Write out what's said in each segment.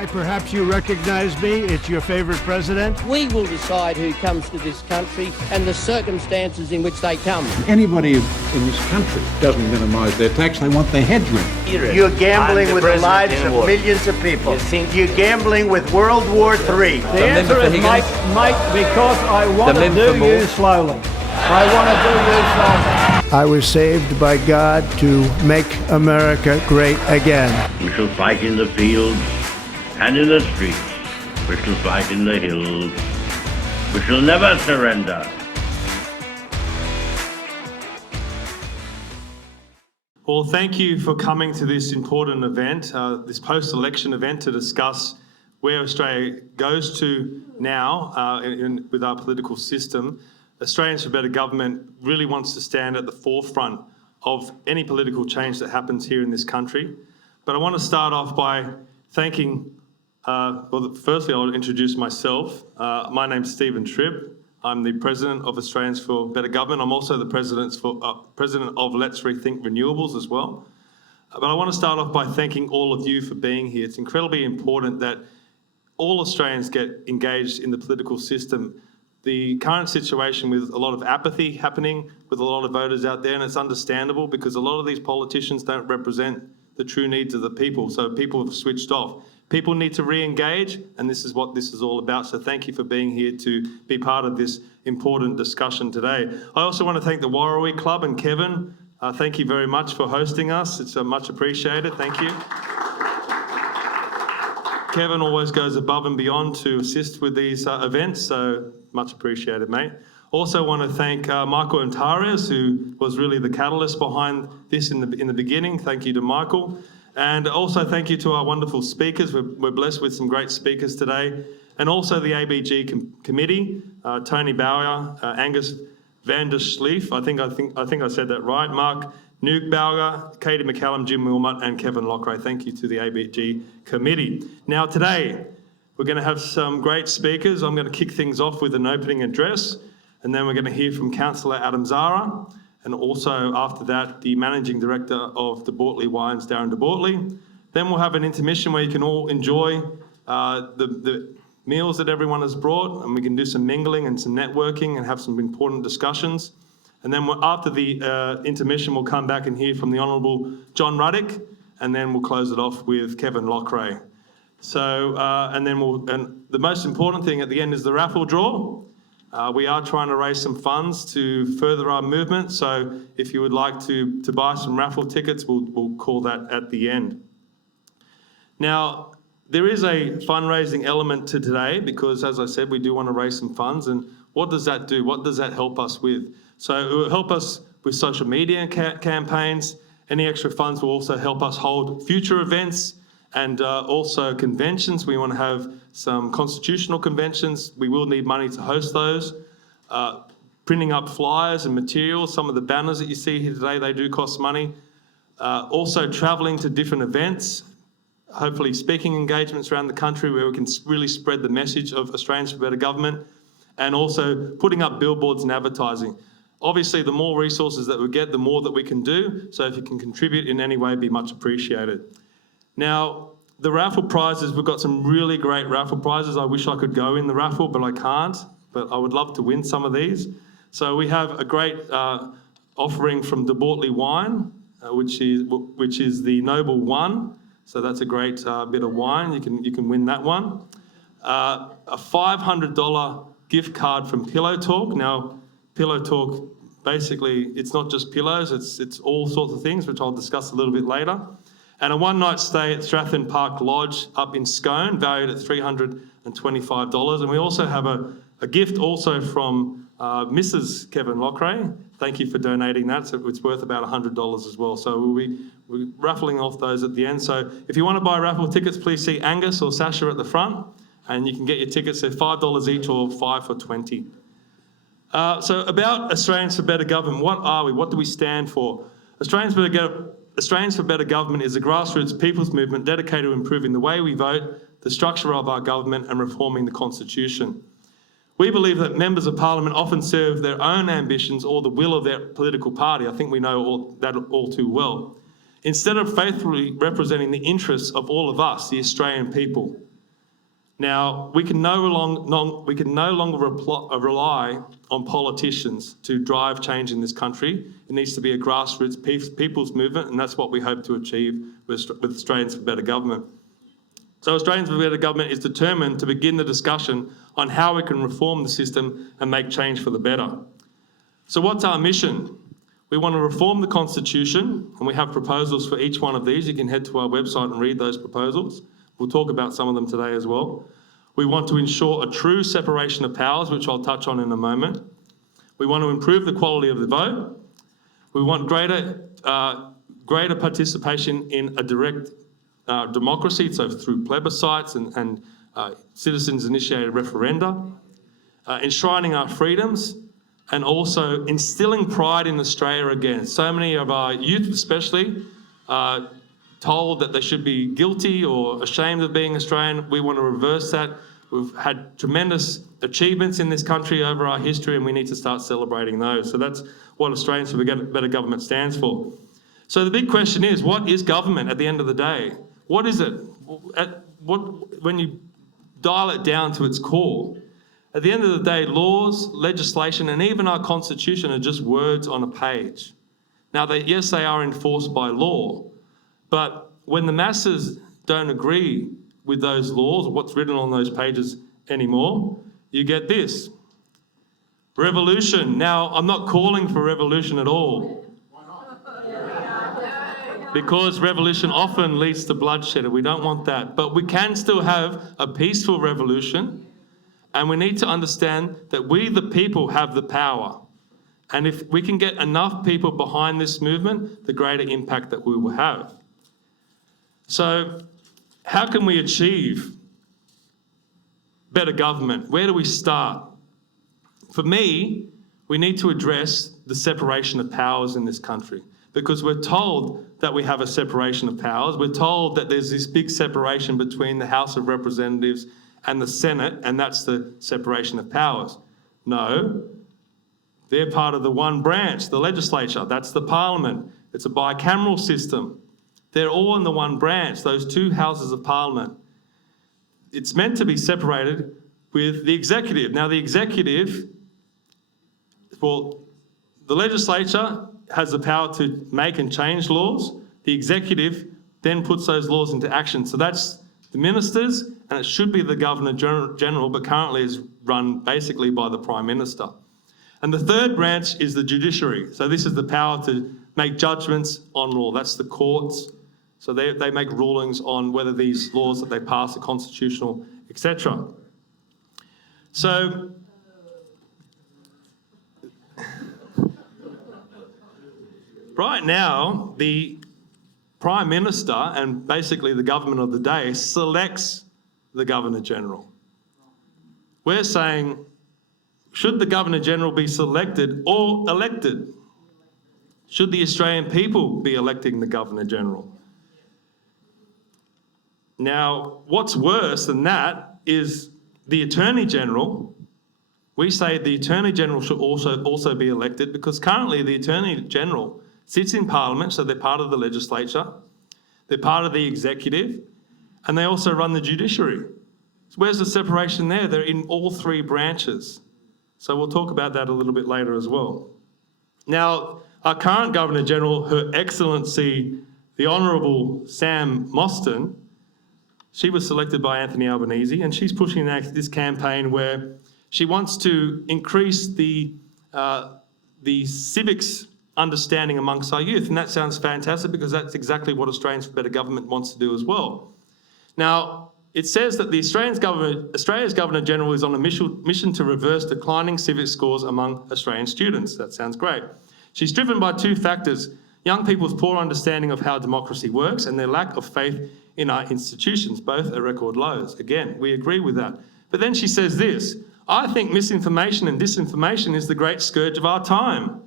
Hi, perhaps you recognize me. It's your favorite president. We will decide who comes to this country and the circumstances in which they come. Anybody in this country doesn't minimise their tax. They want their heads ripped. You're gambling with the lives of millions of people. You're gambling with World War III. The answer is Mike, because I want to do you slowly. I want to do you slowly. I was saved by God to make America great again. We shall fight in the fields and in the streets. We shall fight in the hills. We shall never surrender. Well, thank you for coming to this important event, this post-election event to discuss where Australia goes to now with our political system. Australians for Better Government really wants to stand at the forefront of any political change that happens here in this country. But I want to start off by thanking, firstly I'll introduce myself. My name's Stephen Tripp. I'm the President of Australians for Better Government. I'm also the President of Let's Rethink Renewables as well. But I want to start off by thanking all of you for being here. It's incredibly important that all Australians get engaged in the political system. The current situation with a lot of apathy happening with a lot of voters out there, and it's understandable because a lot of these politicians don't represent the true needs of the people, so people have switched off. People need to re-engage, and this is what this is all about, so thank you for being here to be part of this important discussion today. I also want to thank the Warrawee Club and Kevin. Thank you very much for hosting us. It's much appreciated. Thank you. Kevin always goes above and beyond to assist with these events, so much appreciated, mate. Also want to thank Michael Antares, who was really the catalyst behind this in the beginning. Thank you to Michael. And also thank you to our wonderful speakers. We're blessed with some great speakers today. And also the ABG committee, Tony Bowyer, Angus van der Schlief, I think I said that right, Mark Neugbauer, Katie McCallum, Jim Wilmot, and Kevin Loughrey. Thank you to the ABG committee. Now today, we're going to have some great speakers. I'm going to kick things off with an opening address, and then we're going to hear from Councillor Zahra, and also after that, the Managing Director of the Bortoli Wines, Darren Bortoli. Then we'll have an intermission where you can all enjoy the meals that everyone has brought, and we can do some mingling and some networking and have some important discussions. And then after the intermission, we'll come back and hear from the Honourable John Ruddick, and then we'll close it off with Kevin Loughrey. So, and the most important thing at the end is the raffle draw. We are trying to raise some funds to further our movement. So if you would like to buy some raffle tickets, we'll call that at the end. Now, there is a fundraising element to today because, as I said, we do want to raise some funds. And what does that do? What does that help us with? So it will help us with social media campaigns. Any extra funds will also help us hold future events and also conventions. We want to have some constitutional conventions. We will need money to host those. Printing up flyers and materials. Some of the banners that you see here today, they do cost money. Also travelling to different events. Hopefully speaking engagements around the country where we can really spread the message of Australians for Better Government. And also putting up billboards and advertising. Obviously, the more resources that we get, the more that we can do. So if you can contribute in any way, it'd be much appreciated. Now, the raffle prizes, we've got some really great raffle prizes. I wish I could go in the raffle, but I can't. But I would love to win some of these. So we have a great offering from the Bortoli wine, which is the Noble One. So that's a great bit of wine. You can win that one. A $500 gift card from Pillow Talk. Now, Pillow Talk, basically, it's not just pillows, it's all sorts of things, which I'll discuss a little bit later. And a one-night stay at Strathern Park Lodge up in Scone, valued at $325. And we also have a gift also from Mrs. Kevin Loughrey. Thank you for donating that. So it's worth about $100 as well. So we're raffling off those at the end. So if you want to buy raffle tickets, please see Angus or Sasha at the front. And you can get your tickets. They're $5 each or $5 for $20. So about Australians for Better Government, what are we? What do we stand for? Australians for Better Government is a grassroots people's movement dedicated to improving the way we vote, the structure of our government and reforming the Constitution. We believe that members of Parliament often serve their own ambitions or the will of their political party. I think we know that all too well. Instead of faithfully representing the interests of all of us, the Australian people. Now, we can no longer rely on politicians to drive change in this country. It needs to be a grassroots people's movement, and that's what we hope to achieve with Australians for Better Government. So Australians for Better Government is determined to begin the discussion on how we can reform the system and make change for the better. So what's our mission? We want to reform the Constitution, and we have proposals for each one of these. You can head to our website and read those proposals. We'll talk about some of them today as well. We want to ensure a true separation of powers, which I'll touch on in a moment. We want to improve the quality of the vote. We want greater participation in a direct democracy, so through plebiscites and citizens-initiated referenda, enshrining our freedoms, and also instilling pride in Australia again. So many of our youth especially told that they should be guilty or ashamed of being Australian. We want to reverse that. We've had tremendous achievements in this country over our history, and we need to start celebrating those. So that's what Australians for Better Government stands for. So the big question is, what is government at the end of the day? What is it? When you dial it down to its core, at the end of the day, laws, legislation, and even our Constitution are just words on a page. Now, yes, they are enforced by law, but when the masses don't agree with those laws or what's written on those pages anymore, you get this. Revolution. Now, I'm not calling for revolution at all. Because revolution often leads to bloodshed, and we don't want that. But we can still have a peaceful revolution, and we need to understand that we, the people, have the power. And if we can get enough people behind this movement, the greater impact that we will have. So how can we achieve better government? Where do we start? For me, we need to address the separation of powers in this country, because we're told that we have a separation of powers. We're told that there's this big separation between the House of Representatives and the Senate, and that's the separation of powers. No, they're part of the one branch, the legislature. That's the parliament. It's a bicameral system. They're all in the one branch, those two houses of parliament. It's meant to be separated with the executive. Now, the executive, well, the legislature has the power to make and change laws. The executive then puts those laws into action. So that's the ministers, and it should be the Governor-General, but currently is run basically by the Prime Minister. And the third branch is the judiciary. So this is the power to make judgments on law. That's the courts. So they make rulings on whether these laws that they pass are constitutional, etc. So right now, the Prime Minister and basically the government of the day selects the Governor-General. We're saying, should the Governor-General be selected or elected? Should the Australian people be electing the Governor-General? Now, what's worse than that is the Attorney-General. We say the Attorney-General should also be elected, because currently the Attorney-General sits in Parliament, so they're part of the legislature, they're part of the executive, and they also run the judiciary. So where's the separation there? They're in all three branches. So we'll talk about that a little bit later as well. Now, our current Governor-General, Her Excellency, the Honourable Sam Mostyn, she was selected by Anthony Albanese, and she's pushing this campaign where she wants to increase the civics understanding amongst our youth. And that sounds fantastic, because that's exactly what Australians for Better Government wants to do as well. Now, it says that Australia's Governor-General is on a mission to reverse declining civic scores among Australian students. That sounds great. She's driven by two factors: young people's poor understanding of how democracy works and their lack of faith in our institutions, both at record lows. Again, we agree with that. But then she says this: I think misinformation and disinformation is the great scourge of our time.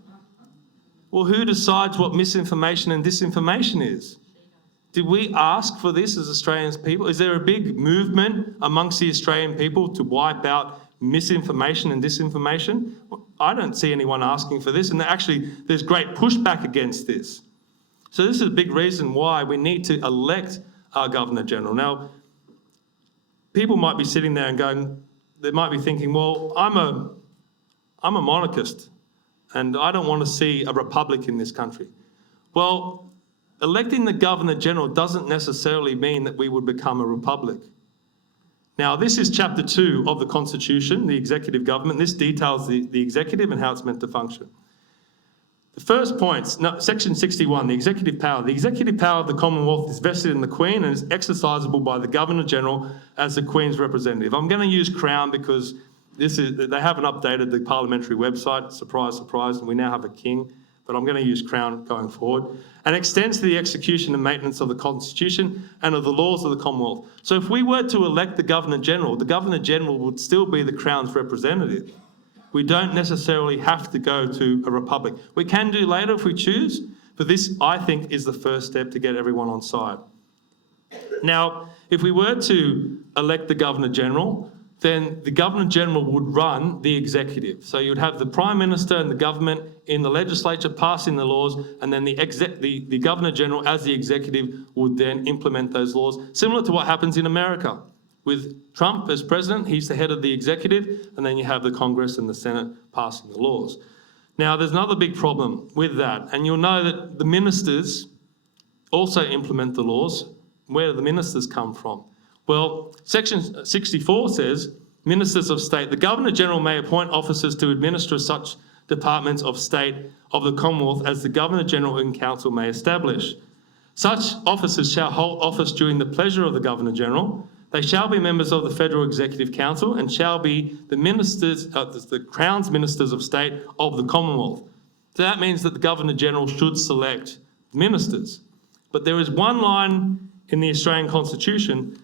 Well, who decides what misinformation and disinformation is? Did we ask for this as Australian people? Is there a big movement amongst the Australian people to wipe out misinformation and disinformation? I don't see anyone asking for this, and actually there's great pushback against this. So this is a big reason why we need to elect our Governor-General. Now, people might be sitting there and going, they might be thinking, well, I'm a monarchist and I don't want to see a republic in this country. Well, electing the Governor-General doesn't necessarily mean that we would become a republic. Now, this is Chapter 2 of the Constitution, the executive government. This details the executive and how it's meant to function. The first point, Section 61, the executive power. The executive power of the Commonwealth is vested in the Queen and is exercisable by the Governor-General as the Queen's representative. I'm going to use Crown because they haven't updated the parliamentary website. Surprise, surprise, and we now have a king. But I'm going to use Crown going forward, and extends to the execution and maintenance of the Constitution and of the laws of the Commonwealth. So if we were to elect the Governor-General, the Governor-General would still be the Crown's representative. We don't necessarily have to go to a republic. We can do later if we choose, but this, I think, is the first step to get everyone on side. Now, if we were to elect the Governor-General, then the Governor-General would run the executive. So you'd have the Prime Minister and the government in the legislature passing the laws, and then the Governor-General as the executive would then implement those laws, similar to what happens in America. With Trump as president, he's the head of the executive, and then you have the Congress and the Senate passing the laws. Now, there's another big problem with that, and you'll know that the ministers also implement the laws. Where do the ministers come from? Well, Section 64 says, Ministers of State, the Governor-General may appoint officers to administer such departments of state of the Commonwealth as the Governor-General and Council may establish. Such officers shall hold office during the pleasure of the Governor-General. They shall be members of the Federal Executive Council and shall be the ministers, the Crown's Ministers of State of the Commonwealth. So that means that the Governor-General should select ministers. But there is one line in the Australian Constitution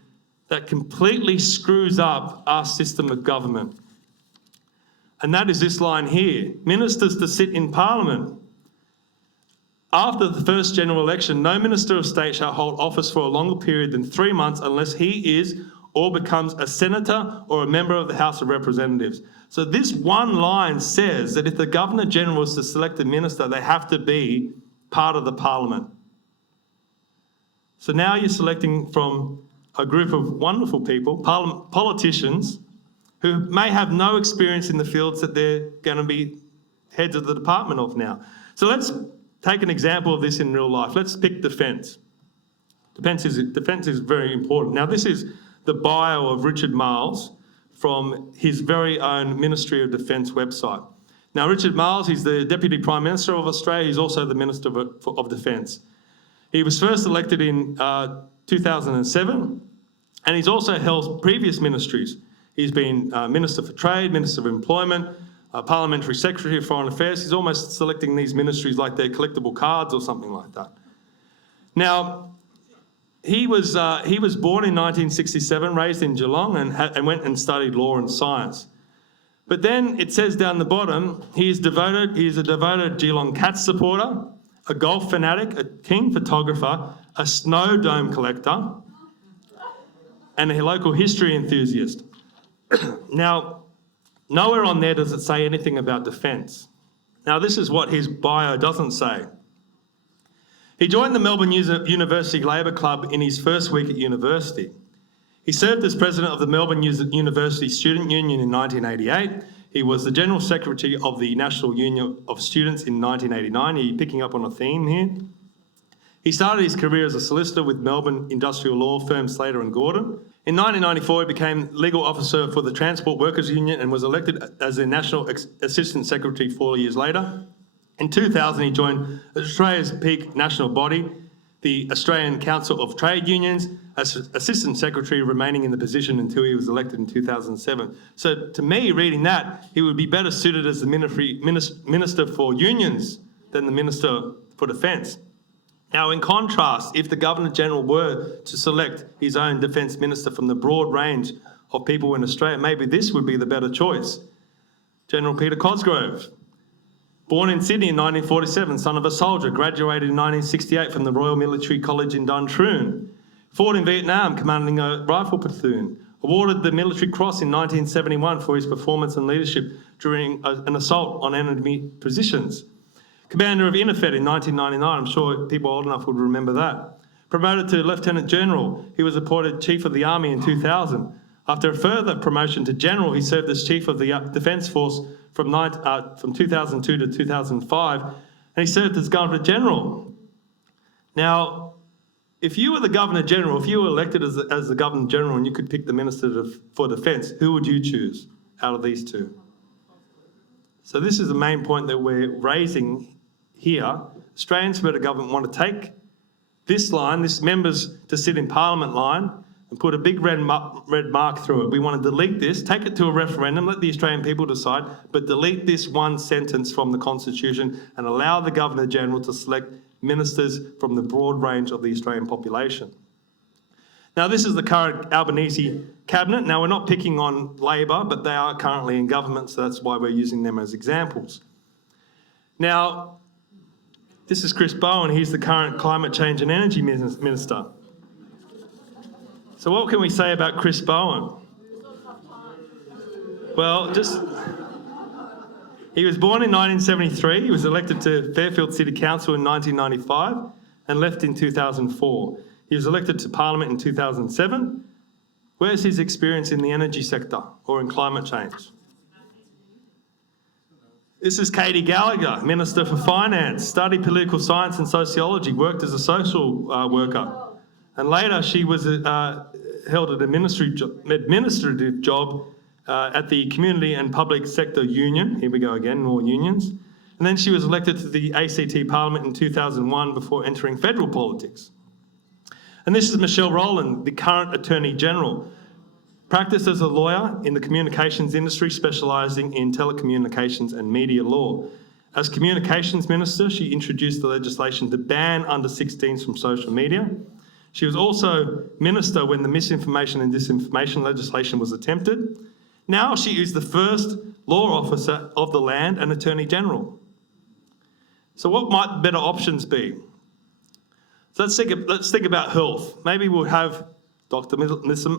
that completely screws up our system of government. And that is this line here, ministers to sit in Parliament. After the first general election, no Minister of State shall hold office for a longer period than 3 months unless he is or becomes a senator or a member of the House of Representatives. So this one line says that if the Governor-General is to select a minister, they have to be part of the Parliament. So now you're selecting from a group of wonderful people, politicians, who may have no experience in the fields that they're going to be heads of the department of now. So let's take an example of this in real life. Let's pick defence. Defence is very important. Now, this is the bio of Richard Marles from his very own Ministry of Defence website. Now, Richard Marles, he's the Deputy Prime Minister of Australia. He's also the Minister of Defence. He was first elected in 2007, and he's also held previous ministries. He's been Minister for Trade, Minister of Employment, Parliamentary Secretary of Foreign Affairs. He's almost selecting these ministries like they're collectible cards or something like that. Now, he was born in 1967, raised in Geelong, and went and studied law and science. But then it says down the bottom, he is a devoted Geelong Cats supporter, a golf fanatic, a keen photographer, a snow dome collector, and a local history enthusiast. Now, nowhere on there does it say anything about defence. Now, this is what his bio doesn't say. He joined the Melbourne University Labor Club in his first week at university. He served as president of the Melbourne University Student Union in 1988. He was the General Secretary of the National Union of Students in 1989. You're picking up on a theme here. He started his career as a solicitor with Melbourne industrial law firm Slater and Gordon. In 1994, he became legal officer for the Transport Workers Union and was elected as the National Assistant Secretary 4 years later. In 2000, he joined Australia's peak national body, the Australian Council of Trade Unions, as Assistant Secretary, remaining in the position until he was elected in 2007. So to me, reading that, he would be better suited as the Minister for Unions than the Minister for Defence. Now, in contrast, if the Governor-General were to select his own Defence Minister from the broad range of people in Australia, maybe this would be the better choice. General Peter Cosgrove, born in Sydney in 1947, son of a soldier, graduated in 1968 from the Royal Military College in Duntroon. Fought in Vietnam, commanding a rifle platoon. Awarded the Military Cross in 1971 for his performance and leadership during an assault on enemy positions. Commander of Inifed in 1999, I'm sure people old enough would remember that. Promoted to Lieutenant General, he was appointed Chief of the Army in 2000. After a further promotion to general, he served as chief of the Defence Force from 2002 to 2005, and he served as Governor General. Now, if you were the Governor General, if you were elected as the Governor General and you could pick the Minister for Defence, who would you choose out of these two? So this is the main point that we're raising here. Australians for Better Government want to take this line, this members to sit in Parliament line, and put a big red mark through it. We want to delete this, take it to a referendum, let the Australian people decide, but delete this one sentence from the Constitution and allow the Governor-General to select ministers from the broad range of the Australian population. Now, this is the current Albanese cabinet. Now, we're not picking on Labor, but they are currently in government, so that's why we're using them as examples. Now, this is Chris Bowen. He's the current Climate Change and Energy Minister. So what can we say about Chris Bowen? Well, he was born in 1973. He was elected to Fairfield City Council in 1995 and left in 2004. He was elected to Parliament in 2007. Where's his experience in the energy sector or in climate change? This is Katie Gallagher, Minister for Finance, studied political science and sociology, worked as a social worker. And later she was held an administrative job at the Community and Public Sector Union. Here we go again, more unions. And then she was elected to the ACT Parliament in 2001 before entering federal politics. And this is Michelle Rowland, the current Attorney General. Practiced as a lawyer in the communications industry, specialising in telecommunications and media law. As Communications Minister, she introduced the legislation to ban under-16s from social media. She was also Minister when the misinformation and disinformation legislation was attempted. Now she is the first law officer of the land and Attorney General. So what might better options be? So let's think about health. Maybe we'll have Dr. Melissa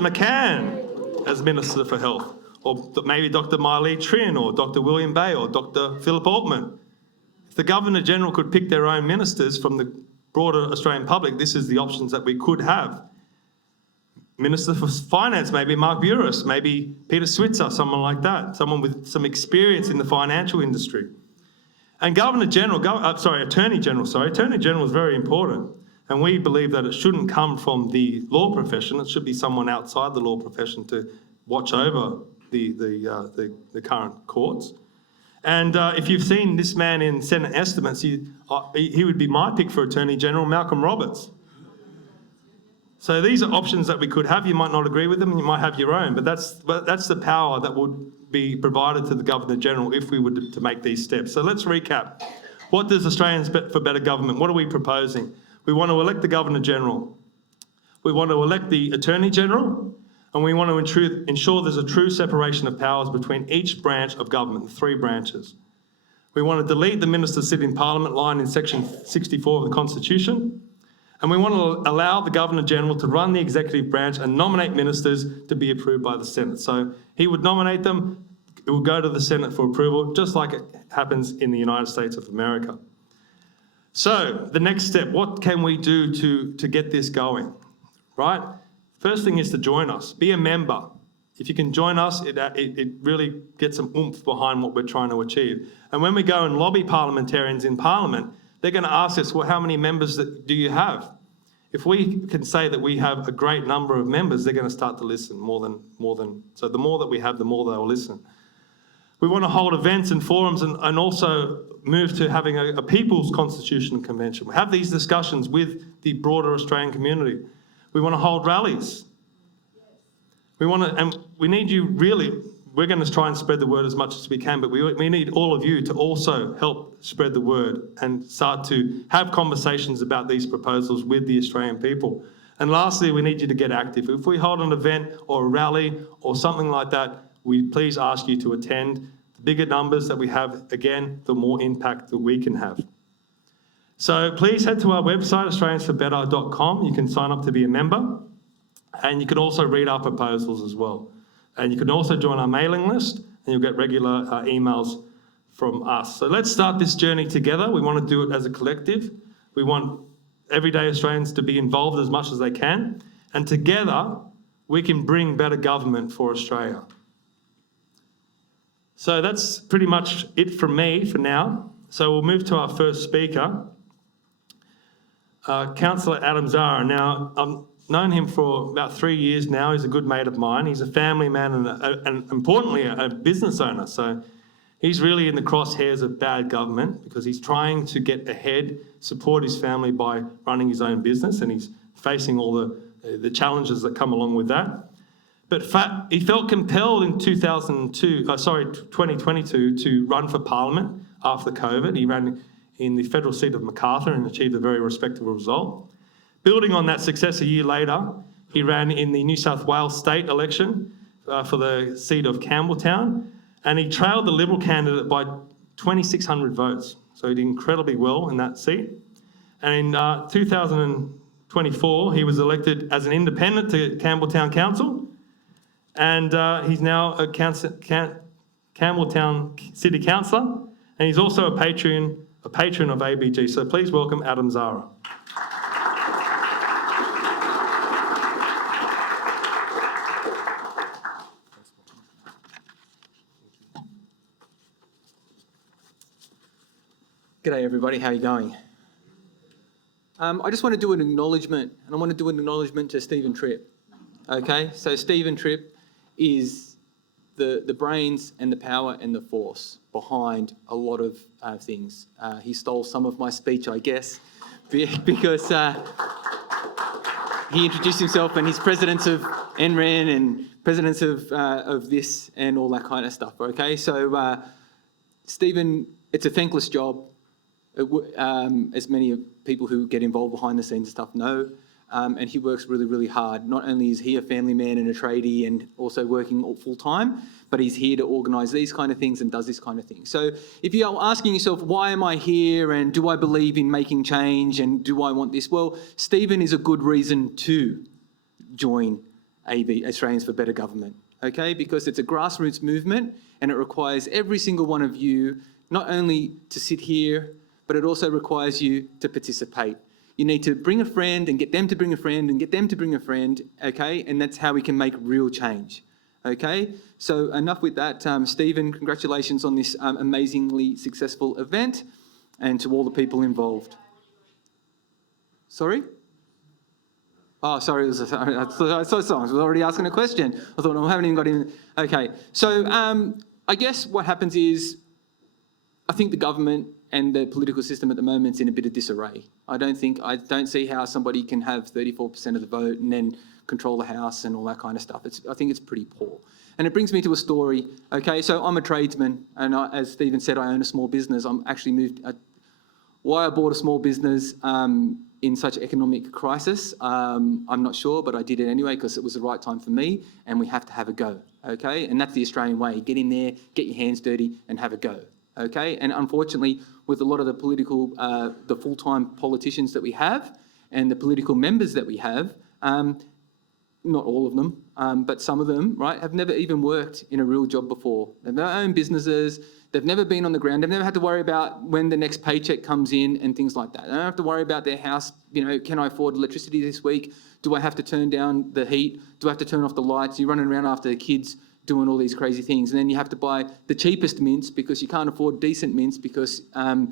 McCann as Minister for Health, or maybe Dr. Marlee Trin, or Dr. William Bay, or Dr. Philip Altman. If the Governor-General could pick their own ministers from the broader Australian public, this is the options that we could have. Minister for Finance, maybe Mark Burris, maybe Peter Switzer, someone like that, someone with some experience in the financial industry. And Attorney General is very important. And we believe that it shouldn't come from the law profession. It should be someone outside the law profession to watch over the current courts. And if you've seen this man in Senate estimates, he would be my pick for Attorney General, Malcolm Roberts. So these are options that we could have. You might not agree with them, and you might have your own, but that's the power that would be provided to the Governor-General if we were to make these steps. So let's recap. What does Australians for Better Government, what are we proposing? We want to elect the Governor-General. We want to elect the Attorney-General, and we want to ensure there's a true separation of powers between each branch of government, the three branches. We want to delete the minister sit in Parliament line in section 64 of the Constitution, and we want to allow the Governor-General to run the executive branch and nominate ministers to be approved by the Senate. So he would nominate them, it would go to the Senate for approval, just like it happens in the United States of America. So the next step, what can we do to get this going, right? First thing is to join us, be a member. If you can join us, it really gets some oomph behind what we're trying to achieve. And when we go and lobby parliamentarians in Parliament, they're going to ask us, well, how many members do you have? If we can say that we have a great number of members, they're going to start to listen more than. So the more that we have, the more they'll listen. We want to hold events and forums and also move to having a People's Constitutional Convention. We have these discussions with the broader Australian community. We want to hold rallies. And we need you really, we're going to try and spread the word as much as we can, but we need all of you to also help spread the word and start to have conversations about these proposals with the Australian people. And lastly, we need you to get active. If we hold an event or a rally or something like that, we please ask you to attend. The bigger numbers that we have, again, the more impact that we can have. So please head to our website, australiansforbetter.com. You can sign up to be a member, and you can also read our proposals as well. And you can also join our mailing list, and you'll get regular emails from us. So let's start this journey together. We want to do it as a collective. We want everyday Australians to be involved as much as they can. And together, we can bring better government for Australia. So that's pretty much it from me for now. So we'll move to our first speaker, Councillor Adam Zahra. Now, I've known him for about 3 years now. He's a good mate of mine. He's a family man and importantly, a business owner. So he's really in the crosshairs of bad government because he's trying to get ahead, support his family by running his own business, and he's facing all the challenges that come along with that. But he felt compelled in 2022 to run for Parliament after COVID. He ran in the federal seat of Macarthur and achieved a very respectable result. Building on that success a year later, he ran in the New South Wales state election for the seat of Campbelltown, and he trailed the Liberal candidate by 2,600 votes. So he did incredibly well in that seat. And in 2024, he was elected as an independent to Campbelltown Council, and he's now a Campbelltown City Councillor, and he's also a patron of ABG. So please welcome Adam Zahra. G'day everybody, how are you going? I just want to do an acknowledgement, and I want to do an acknowledgement to Stephen Tripp. Okay, so Stephen Tripp is the brains and the power and the force behind a lot of things. He stole some of my speech, I guess, because he introduced himself and he's presidents of NREN and presidents of this and all that kind of stuff, okay? So Stephen, it's a thankless job. As many people who get involved behind the scenes and stuff know, and he works really, really hard. Not only is he a family man and a tradie and also working full time, but he's here to organise these kind of things and does this kind of thing. So if you are asking yourself, why am I here and do I believe in making change and do I want this? Well, Stephen is a good reason to join Australians for Better Government, okay? Because it's a grassroots movement and it requires every single one of you not only to sit here, but it also requires you to participate. You need to bring a friend and get them to bring a friend and get them to bring a friend, okay? And that's how we can make real change, okay? So enough with that. Stephen, congratulations on this amazingly successful event and to all the people involved. Sorry? Oh, sorry, I was already asking a question. I thought, I haven't even got in. Okay, so I guess what happens is, I think the government and the political system at the moment is in a bit of disarray. I don't see how somebody can have 34% of the vote and then control the House and all that kind of stuff. I think it's pretty poor. And it brings me to a story. Okay, so I'm a tradesman, and as Stephen said, I own a small business. I'm actually why I bought a small business in such economic crisis, I'm not sure, but I did it anyway because it was the right time for me, and we have to have a go. Okay, and that's the Australian way. Get in there, get your hands dirty, and have a go. Okay, and unfortunately, with a lot of the the full-time politicians that we have and the political members that we have, not all of them, but some of them, right, have never even worked in a real job before. They've never owned businesses, they've never been on the ground, they've never had to worry about when the next paycheck comes in and things like that. They don't have to worry about their house, can I afford electricity this week? Do I have to turn down the heat? Do I have to turn off the lights? You're running around after the kids doing all these crazy things, and then you have to buy the cheapest mints because you can't afford decent mints because I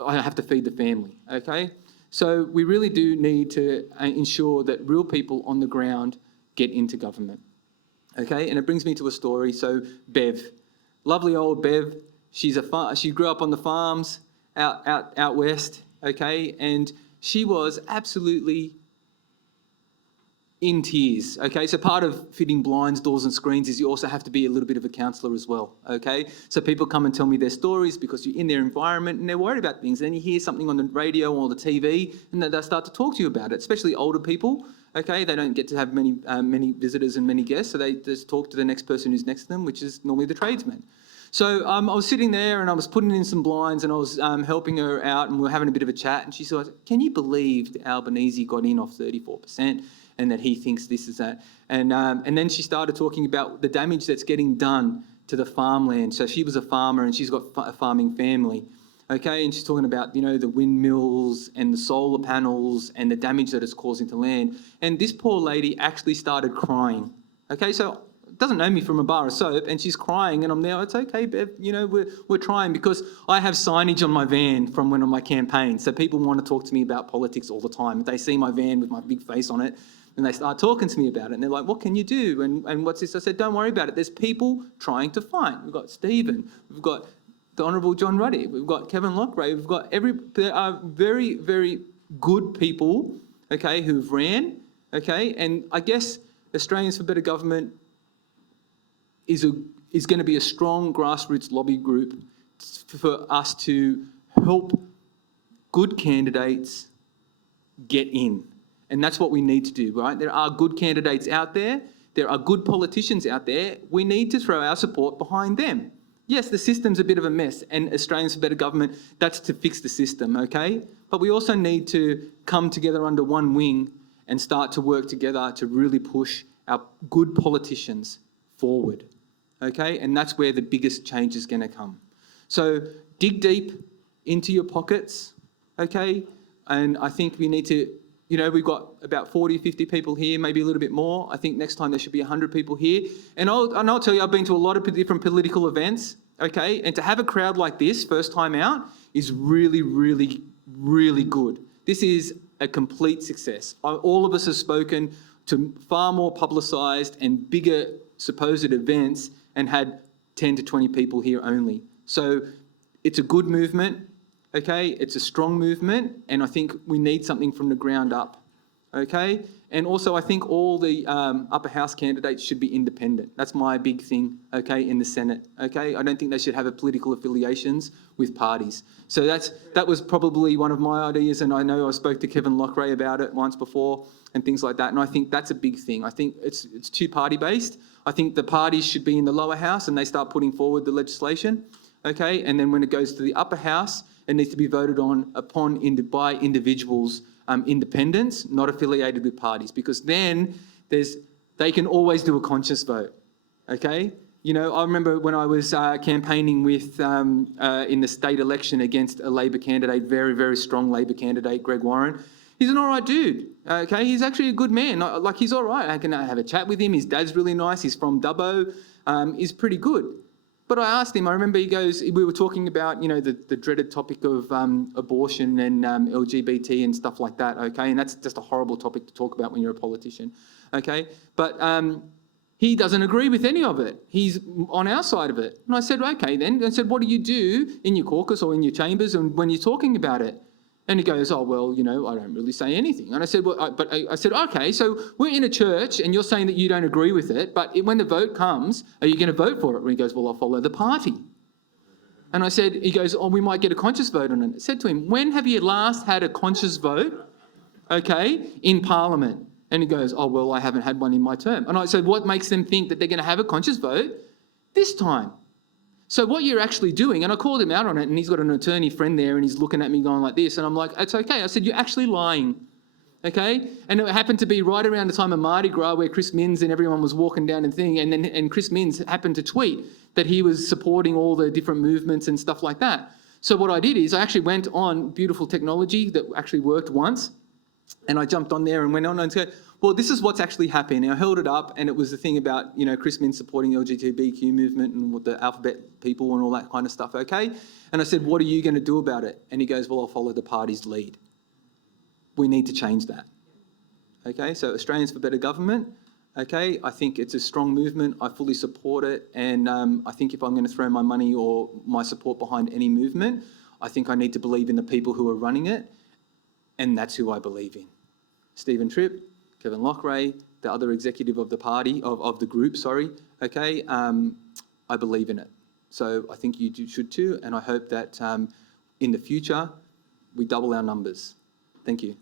have to feed the family, okay? So we really do need to ensure that real people on the ground get into government, okay? And it brings me to a story. So Bev, lovely old Bev, she grew up on the farms out west, okay? And she was absolutely in tears, okay? So part of fitting blinds, doors and screens is you also have to be a little bit of a counsellor as well, okay? So people come and tell me their stories because you're in their environment and they're worried about things. And then you hear something on the radio or the TV and they start to talk to you about it, especially older people, okay? They don't get to have many visitors and many guests, so they just talk to the next person who's next to them, which is normally the tradesman. So I was sitting there and I was putting in some blinds and I was helping her out and we were having a bit of a chat and she said, can you believe that Albanese got in off 34%? And that he thinks this is that. And then she started talking about the damage that's getting done to the farmland. So she was a farmer and she's got a farming family. okay? And she's talking about, you know, the windmills and the solar panels and the damage that it's causing to land. And this poor lady actually started crying, okay? So doesn't know me from a bar of soap, and she's crying, and I'm there, it's okay, Bev, you know, we're trying, because I have signage on my van from one of my campaigns, so people want to talk to me about politics all the time. They see my van with my big face on it, and they start talking to me about it, and they're like, what can you do, and what's this? I said, don't worry about it, there's people trying to fight. We've got Stephen, we've got the Honourable John Ruddick, we've got Kevin Loughrey, we've got there are very, very good people, okay, who've ran, okay, and I guess Australians for Better Government is going to be a strong grassroots lobby group for us to help good candidates get in. And that's what we need to do, right? There are good candidates out there. There are good politicians out there. We need to throw our support behind them. Yes, the system's a bit of a mess, and Australians for Better Government, that's to fix the system, okay? But we also need to come together under one wing and start to work together to really push our good politicians forward. Okay, and that's where the biggest change is going to come. So dig deep into your pockets, okay? And I think we need to, you know, we've got about 40, 50 people here, maybe a little bit more. I think next time there should be 100 people here. And I'll tell you, I've been to a lot of different political events, okay? And to have a crowd like this first time out is really, really, really good. This is a complete success. All of us have spoken to far more publicised and bigger supposed events and had 10 to 20 people here only. So it's a good movement, okay? It's a strong movement, and I think we need something from the ground up, okay? And also I think all the upper house candidates should be independent. That's my big thing, okay, in the Senate, okay? I don't think they should have political affiliations with parties. So that was probably one of my ideas, and I know I spoke to Kevin Loughrey about it once before and things like that, and I think that's a big thing. I think it's too party-based. I think the parties should be in the lower house and they start putting forward the legislation, okay? And then when it goes to the upper house, it needs to be voted on by individuals, independents, not affiliated with parties, because then they can always do a conscious vote, okay? You know, I remember when I was campaigning with in the state election against a Labor candidate, very, very strong Labor candidate, Greg Warren. He's an all right dude, okay? He's actually a good man. Like, he's all right. I can have a chat with him. His dad's really nice. He's from Dubbo. He's pretty good. But I asked him, I remember he goes, we were talking about, you know, the dreaded topic of abortion and LGBT and stuff like that, okay? And that's just a horrible topic to talk about when you're a politician, okay? But he doesn't agree with any of it. He's on our side of it. And I said, okay then. I said, what do you do in your caucus or in your chambers and when you're talking about it? And he goes, oh, well, you know, I don't really say anything. And I said, well, I said, okay, so we're in a church and you're saying that you don't agree with it, but when the vote comes, are you going to vote for it? And he goes, well, I'll follow the party. And I said, he goes, oh, we might get a conscious vote on it. I said to him, when have you last had a conscious vote, okay, in Parliament? And he goes, oh, well, I haven't had one in my term. And I said, what makes them think that they're going to have a conscious vote this time? So what you're actually doing, and I called him out on it, and he's got an attorney friend there, and he's looking at me going like this, and I'm like, it's okay. I said, you're actually lying, okay? And it happened to be right around the time of Mardi Gras where Chris Minns and everyone was walking down and thing, and Chris Minns happened to tweet that he was supporting all the different movements and stuff like that. So what I did is I actually went on beautiful technology that actually worked once, and I jumped on there and went on and said, well, this is what's actually happening. And I held it up, and it was the thing about, you know, Chris Minns supporting the LGBTQ movement and with the alphabet people and all that kind of stuff, okay? And I said, what are you going to do about it? And he goes, well, I'll follow the party's lead. We need to change that, okay? So Australians for Better Government, okay? I think it's a strong movement. I fully support it. And I think if I'm going to throw my money or my support behind any movement, I think I need to believe in the people who are running it, and that's who I believe in. Stephen Tripp, Kevin Loughrey, the other executive of the party, of the group, sorry, okay, I believe in it. So I think you should too, and I hope that in the future, we double our numbers. Thank you.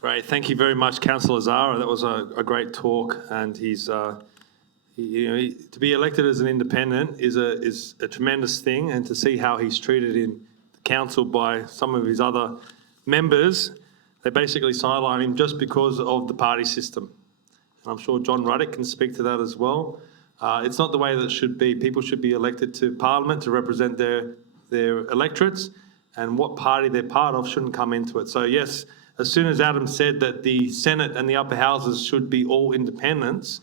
Great, thank you very much, Councillor Zahra. That was a great talk, and he's, to be elected as an independent is a tremendous thing, and to see how he's treated in council by some of his other members, they basically sideline him just because of the party system. And I'm sure John Ruddick can speak to that as well. It's not the way that it should be. People should be elected to Parliament to represent their electorates, and what party they're part of shouldn't come into it. So yes, as soon as Adam said that the Senate and the upper houses should be all independents,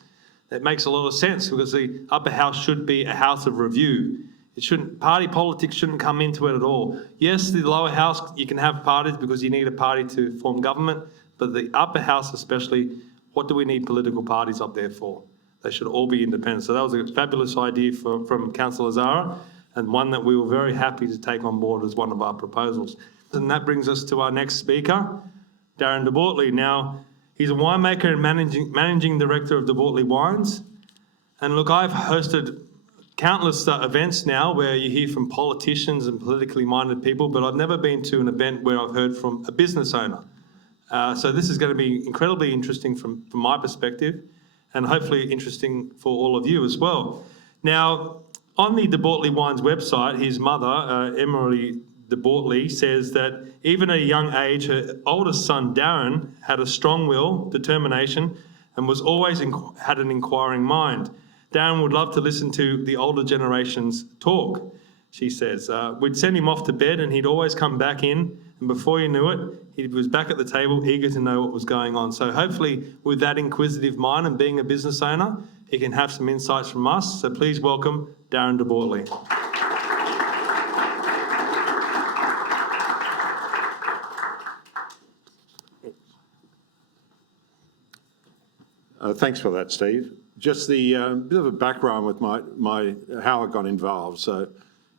that makes a lot of sense, because the upper house should be a house of review. It shouldn't, party politics shouldn't come into it at all. Yes, the lower house, you can have parties because you need a party to form government, but the upper house especially, what do we need political parties up there for? They should all be independent. So that was a fabulous idea from Councillor Zahra, and one that we were very happy to take on board as one of our proposals. And that brings us to our next speaker, Darren de Bortoli. Now, he's a winemaker and managing director of de Bortoli Wines. And look, I've hosted countless events now where you hear from politicians and politically minded people, but I've never been to an event where I've heard from a business owner. So this is going to be incredibly interesting from my perspective, and hopefully interesting for all of you as well. Now, on the de Bortoli Wines website, his mother, Emily de Bortoli, says that even at a young age, her oldest son, Darren, had a strong will, determination, and was always had an inquiring mind. Darren would love to listen to the older generations talk, she says. We'd send him off to bed and he'd always come back in, and before you knew it, he was back at the table, eager to know what was going on. So hopefully with that inquisitive mind and being a business owner, he can have some insights from us. So please welcome Darren de Bortoli. Thanks for that, Steve. Just the bit of a background with my how I got involved. So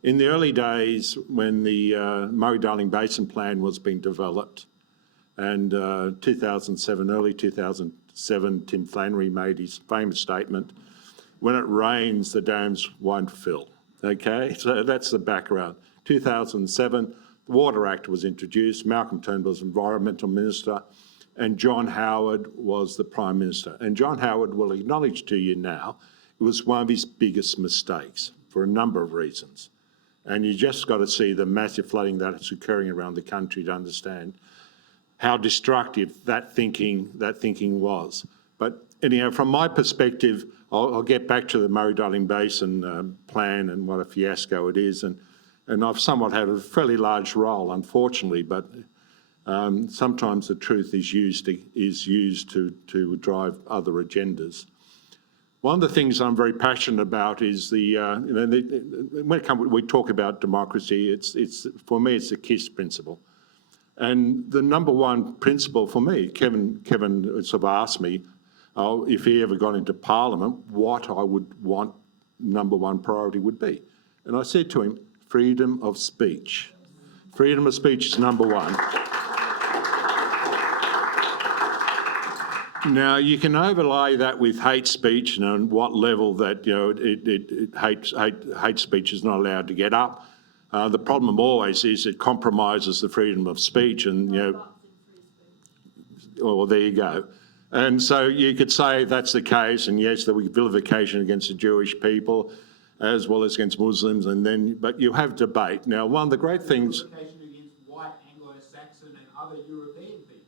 in the early days when the Murray-Darling Basin Plan was being developed, and 2007, early 2007, Tim Flannery made his famous statement, "When it rains, the dams won't fill." Okay, so that's the background. 2007, the Water Act was introduced. Malcolm Turnbull was Environmental Minister, and John Howard was the Prime Minister. And John Howard will acknowledge to you now, it was one of his biggest mistakes for a number of reasons. And you just got to see the massive flooding that is occurring around the country to understand how destructive that thinking was. But anyhow, from my perspective, I'll get back to the Murray-Darling Basin plan and what a fiasco it is. And I've somewhat had a fairly large role, unfortunately, but sometimes the truth is used to drive other agendas. One of the things I'm very passionate about is when we talk about democracy, it's for me it's the KISS principle, and the number one principle for me. Kevin sort of asked me if he ever got into Parliament, what I would want number one priority would be, and I said to him, freedom of speech. Freedom of speech is number one. Now, you can overlay that with hate speech, and what level that, hate speech is not allowed to get up. The problem always is it compromises the freedom of speech, and, well, there you go. And so you could say that's the case, and yes, there was vilification against the Jewish people, as well as against Muslims, but you have debate. Now, one of the great things... Vilification against white, Anglo-Saxon and other European people.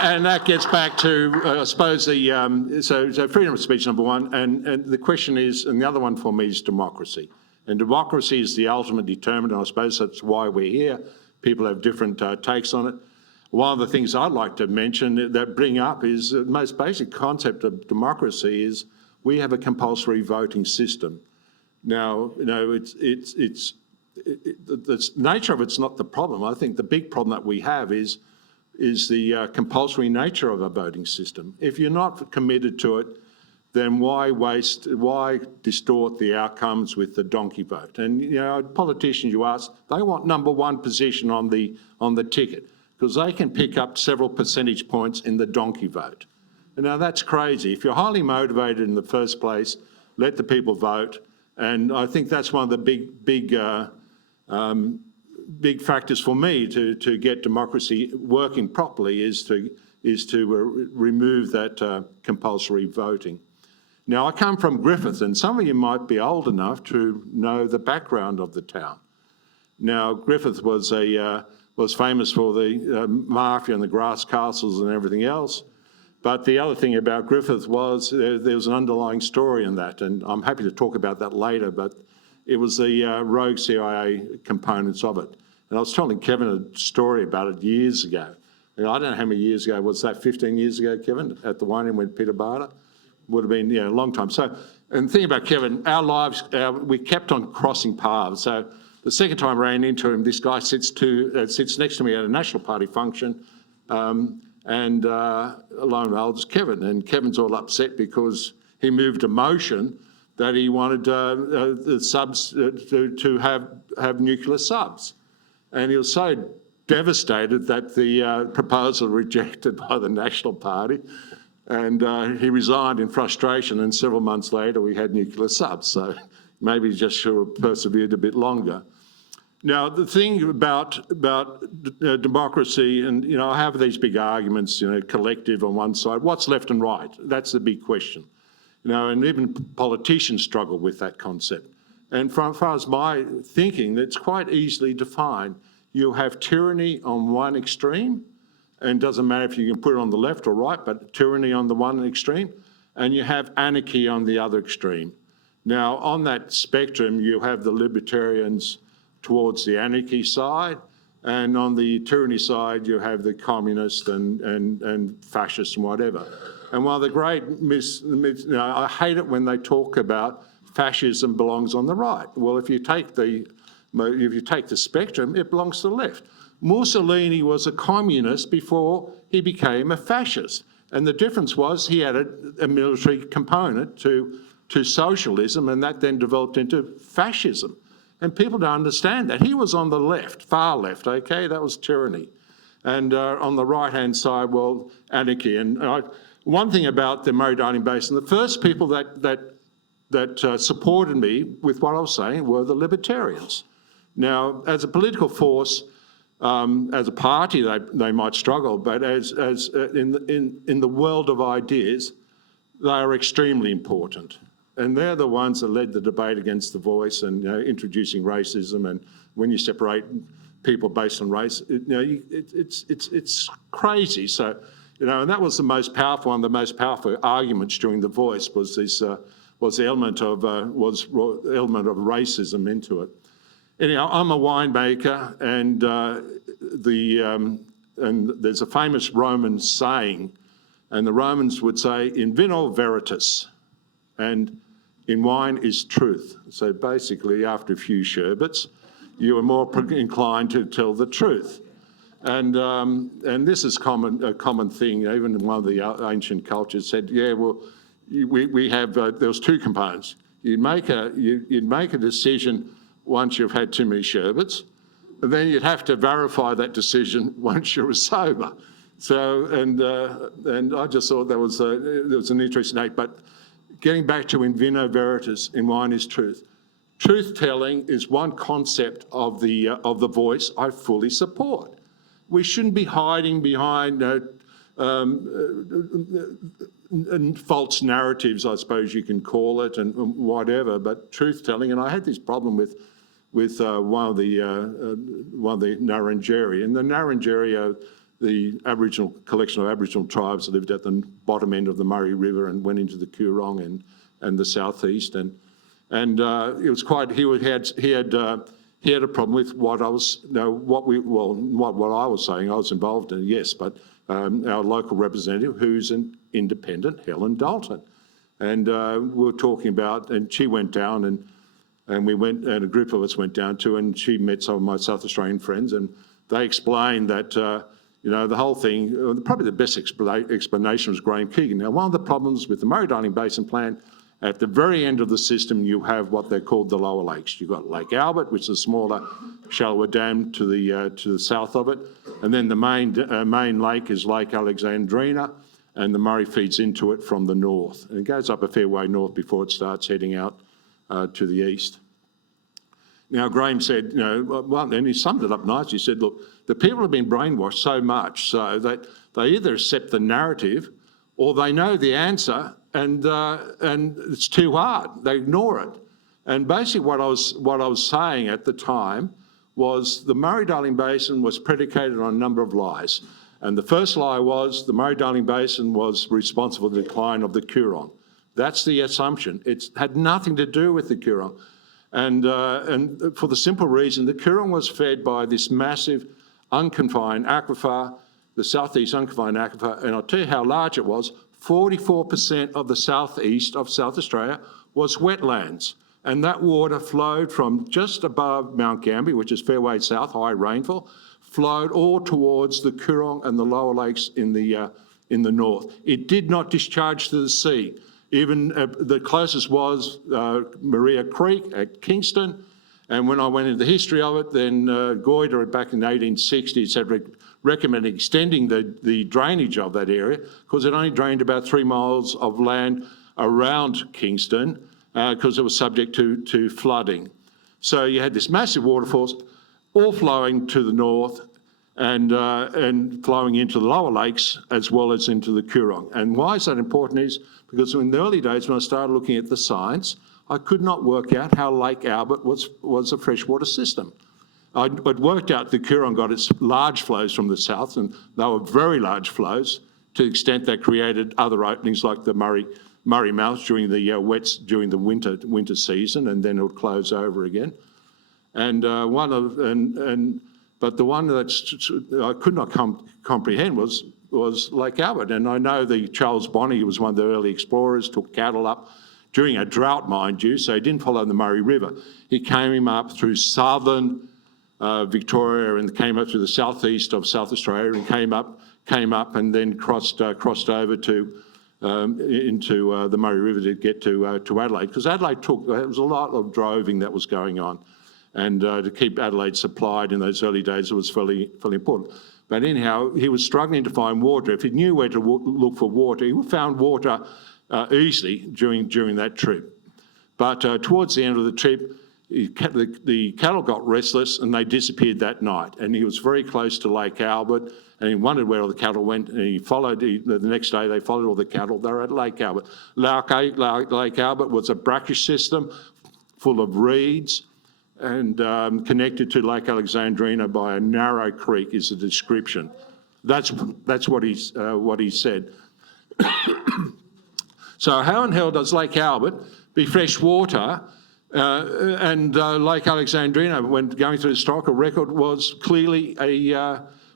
And that gets back to, I suppose, so freedom of speech, number one, and the question is, and the other one for me is democracy. And democracy is the ultimate determinant. I suppose that's why we're here. People have different takes on it. One of the things I'd like to mention that bring up is the most basic concept of democracy is we have a compulsory voting system. Now, the nature of it's not the problem. I think the big problem that we have is the compulsory nature of a voting system. If you're not committed to it, then why distort the outcomes with the donkey vote? And politicians, you ask, they want number one position on the ticket because they can pick up several percentage points in the donkey vote. And now that's crazy. If you're highly motivated in the first place, let the people vote. And I think that's one of the big factors for me to get democracy working properly is to remove that compulsory voting. Now, I come from Griffith, and some of you might be old enough to know the background of the town. Now, Griffith was famous for the mafia and the grass castles and everything else, But the other thing about Griffith was there was an underlying story in that, and I'm happy to talk about that later, but it was the rogue CIA components of it. And I was telling Kevin a story about it years ago. And I don't know how many years ago, was that 15 years ago, Kevin, at the winery with Peter Barter? Would have been, a long time. So, and the thing about Kevin, our lives, we kept on crossing paths. So the second time I ran into him, this guy sits next to me at a National Party function, and lo and behold, it's Kevin. And Kevin's all upset because he moved a motion that he wanted the subs to have nuclear subs. And he was so devastated that the proposal rejected by the National Party, and he resigned in frustration, and several months later we had nuclear subs, so maybe he just should have persevered a bit longer. Now, the thing about democracy, and I have these big arguments, collective on one side, what's left and right? That's the big question. And even politicians struggle with that concept. And as far as my thinking, it's quite easily defined. You have tyranny on one extreme, and it doesn't matter if you can put it on the left or right, but tyranny on the one extreme, and you have anarchy on the other extreme. Now, on that spectrum, you have the libertarians towards the anarchy side, and on the tyranny side, you have the communists and fascists and whatever. And one of the great I hate it when they talk about fascism belongs on the right. Well, if you take the spectrum, it belongs to the left. Mussolini was a communist before he became a fascist. And the difference was he had a military component to socialism, and that then developed into fascism. And people don't understand that. He was on the left, far left, okay? That was tyranny. And on the right-hand side, well, anarchy. And one thing about the Murray-Darling Basin, the first people that supported me with what I was saying were the Libertarians. Now, as a political force, as a party, they might struggle, but as in the world of ideas, they are extremely important. And they're the ones that led the debate against the Voice and introducing racism. And when you separate people based on race, it's crazy. So, and that was the most powerful, one of the most powerful arguments during the Voice was this was the element of racism into it. Anyhow, I'm a winemaker, and there's a famous Roman saying, and the Romans would say, "In vino veritas," and in wine is truth. So basically, after a few sherbets, you are more inclined to tell the truth. And this is a common thing. Even in one of the ancient cultures said, yeah, well, we have there was two components. You'd make a decision once you've had too many sherbets, and then you'd have to verify that decision once you were sober. So, and I just thought there was an interesting act. But getting back to in vino veritas, in wine is truth. Truth-telling is one concept of the Voice I fully support. We shouldn't be hiding behind false narratives, I suppose you can call it, and whatever. But truth-telling, and I had this problem with one of the Ngarrindjeri. And the Ngarrindjeri are the Aboriginal collection of Aboriginal tribes that lived at the bottom end of the Murray River and went into the Coorong and the southeast. And it was quite. He had a problem with what I was, what I was saying. I was involved in, yes, but our local representative, who's an independent, Helen Dalton, and we were talking about, and she went down, and we went, and a group of us went down too, and she met some of my South Australian friends, and they explained that the whole thing. Probably the best explanation was Graham Keegan. Now, one of the problems with the Murray-Darling Basin Plan, at the very end of the system, you have what they're called the lower lakes. You've got Lake Albert, which is a smaller, shallower dam to the south of it, and then the main lake is Lake Alexandrina, and the Murray feeds into it from the north. And it goes up a fair way north before it starts heading out to the east. Now, Graham said, well, and he summed it up nicely. He said, look, the people have been brainwashed so much so that they either accept the narrative or they know the answer and it's too hard. They ignore it. And basically what I was saying at the time was the Murray-Darling Basin was predicated on a number of lies. And the first lie was the Murray-Darling Basin was responsible for the decline of the Coorong. That's the assumption. It's had nothing to do with the Coorong. And for the simple reason, the Coorong was fed by this massive unconfined aquifer, the southeast unconfined aquifer, and I'll tell you how large it was. 44% of the southeast of South Australia was wetlands. And that water flowed from just above Mount Gambier, which is Fairway South, high rainfall, flowed all towards the Coorong and the lower lakes in the north. It did not discharge to the sea. Even the closest was Maria Creek at Kingston. And when I went into the history of it, then Goyder back in the 1860s had recommended extending the drainage of that area because it only drained about 3 miles of land around Kingston because it was subject to flooding. So you had this massive waterfalls all flowing to the north and flowing into the lower lakes as well as into the Coorong. And why is that important is because in the early days when I started looking at the science, I could not work out how Lake Albert was a freshwater system. I'd worked out the Coorong got its large flows from the south, and they were very large flows to the extent they created other openings like the Murray Mouth during the during the winter season, and then it would close over again. And but the one that I could not comprehend was Lake Albert. And I know the Charles Bonney, who was one of the early explorers, took cattle up during a drought, mind you, so he didn't follow the Murray River. He came up through southern Victoria and came up through the southeast of South Australia and came up and then crossed over to into the Murray River to get to Adelaide, because Adelaide there was a lot of droving that was going on, and to keep Adelaide supplied in those early days, it was fairly important. But anyhow, he was struggling to find water. If he knew where to look for water, he found water easily during that trip. But towards the end of the trip, the cattle got restless and they disappeared that night. And he was very close to Lake Albert and he wondered where all the cattle went. And he followed, the next day they followed all the cattle. They were at Lake Albert. Lake Albert was a brackish system full of reeds and connected to Lake Alexandrina by a narrow creek is the description. That's what he said. So how in hell does Lake Albert be fresh water and Lake Alexandrina, when going through the historical record, was clearly an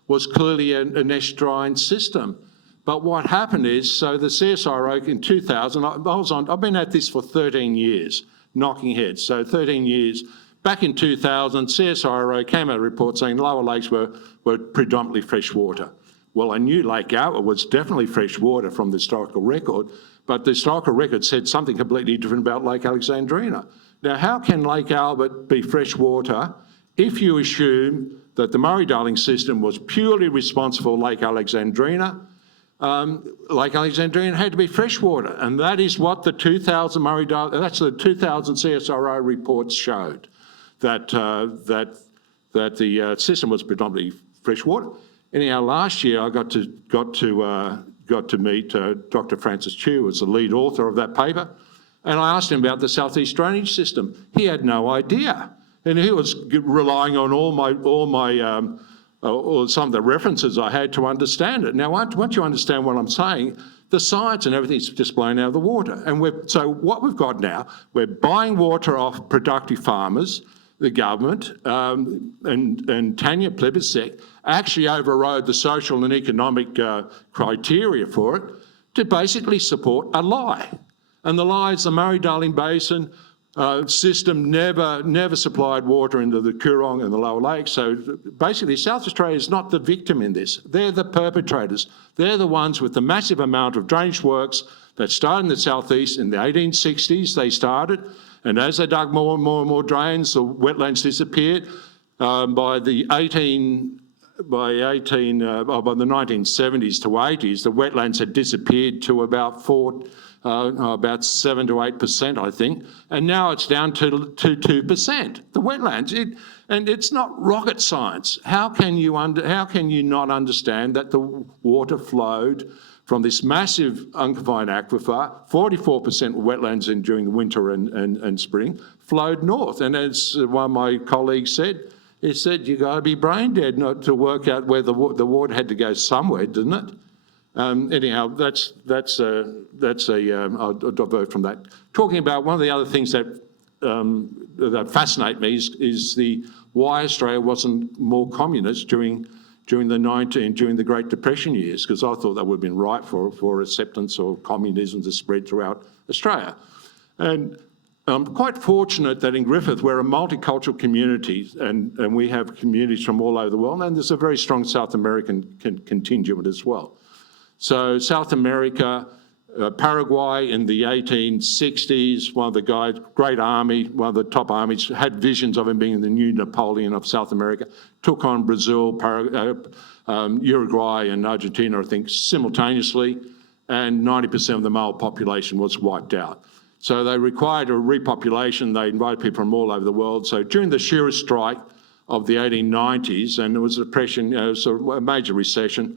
estuarine system? But what happened is, so the CSIRO in 2000, I've been at this for 13 years, knocking heads. So 13 years. Back in 2000, CSIRO came out a report saying lower lakes were predominantly fresh water. Well, I knew Lake Albert was definitely fresh water from the historical record, but the historical record said something completely different about Lake Alexandrina. Now, how can Lake Albert be fresh water if you assume that the Murray-Darling system was purely responsible for Lake Alexandrina? Lake Alexandrina had to be fresh water, and that is what the 2000 that's the 2000 CSIRO reports showed, that the system was predominantly fresh water. Anyhow, last year I got to meet Dr. Francis Chu, who was the lead author of that paper, and I asked him about the southeast drainage system. He had no idea, and he was relying on some of the references I had to understand it. Now, once you understand what I'm saying, the science and everything's just blown out of the water. And so what we've got now, we're buying water off productive farmers. The government and Tanya Plibersek actually overrode the social and economic criteria for it to basically support a lie. And the lie is the Murray-Darling Basin system never supplied water into the Coorong and the lower lakes. So basically South Australia is not the victim in this. They're the perpetrators. They're the ones with the massive amount of drainage works that started in the southeast in the 1860s. They started. And as they dug more and more drains, the wetlands disappeared. By the 1970s to 80s, the wetlands had disappeared to about 7 to 8%, I think, and now it's down to 2%. The wetlands, and it's not rocket science. How can you not understand that the water flowed from this massive unconfined aquifer, 44% wetlands during the winter and spring, flowed north. And as one of my colleagues said, He said, you got to be brain dead not to work out where the water had to go somewhere, didn't it? Anyhow, I'll divert from that. Talking about one of the other things that fascinate me is why Australia wasn't more communist during the Great Depression years, because I thought that would have been right for acceptance of communism to spread throughout Australia. And I'm quite fortunate that in Griffith we're a multicultural community, and we have communities from all over the world, and there's a very strong South American contingent as well. So South America, Paraguay in the 1860s, one of the guys, great army, one of the top armies, had visions of him being the new Napoleon of South America, took on Brazil, Uruguay and Argentina, I think, simultaneously, and 90% of the male population was wiped out. So they required a repopulation. They invited people from all over the world. So during the shearers' strike of the 1890s, and there was a depression, sort of a major recession,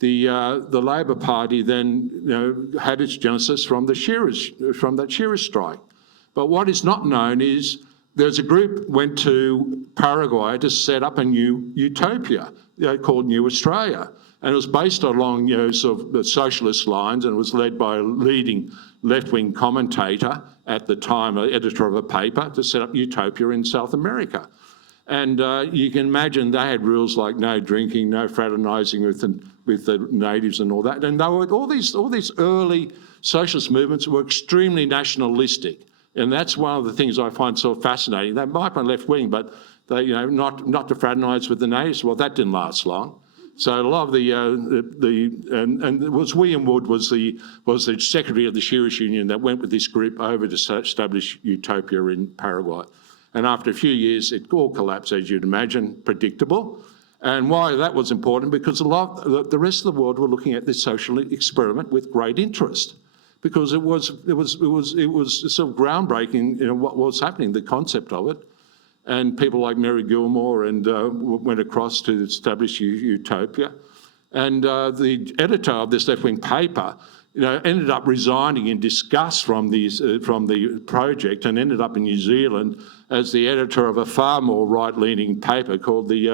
the Labor Party then had its genesis from that shearers' strike. But what is not known is there's a group went to Paraguay to set up a new utopia called New Australia. And it was based along sort of the socialist lines, and it was led by a leading left-wing commentator at the time, an editor of a paper, to set up utopia in South America. And you can imagine they had rules like no drinking, no fraternising with the natives and all that. And they were, all these early socialist movements were extremely nationalistic. And that's one of the things I find so fascinating. They might be left-wing, but they, not to fraternise with the natives. Well, that didn't last long. So a lot of and it was William Wood was the secretary of the Shearers Union that went with this group over to establish utopia in Paraguay. And after a few years, it all collapsed, as you'd imagine, predictable. And why that was important, because the rest of the world were looking at this social experiment with great interest, because it was sort of groundbreaking, what was happening, the concept of it. And people like Mary Gilmore and went across to establish utopia. And the editor of this left-wing paper, ended up resigning in disgust from the project, and ended up in New Zealand as the editor of a far more right-leaning paper called the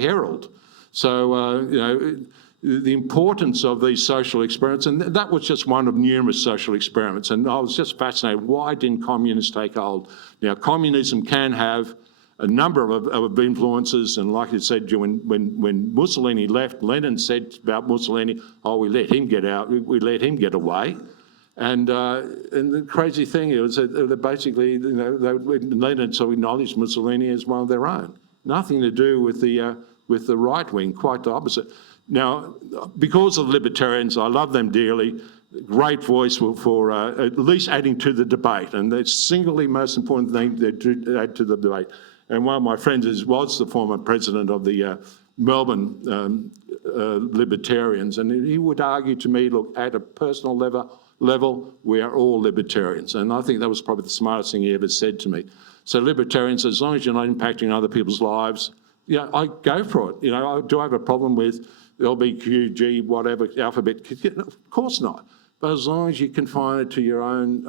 Herald. So the importance of these social experiments, and that was just one of numerous social experiments. And I was just fascinated, why didn't communists take hold? Now, communism can have a number of influences, and like I said, when Mussolini left, Lenin said about Mussolini, oh, we let him get out, we let him get away. And the crazy thing is that basically, Lenin so acknowledged Mussolini as one of their own. Nothing to do with the right wing, quite the opposite. Now, because of libertarians, I love them dearly. Great voice for at least adding to the debate, and the singly most important thing to add to the debate. And one of my friends was the former president of the Melbourne Libertarians, and he would argue to me, look, at a personal level, we are all libertarians. And I think that was probably the smartest thing he ever said to me. So libertarians, as long as you're not impacting other people's lives, I go for it. Do I have a problem with LBQ, G, whatever, alphabet? Of course not. But as long as you confine it to your own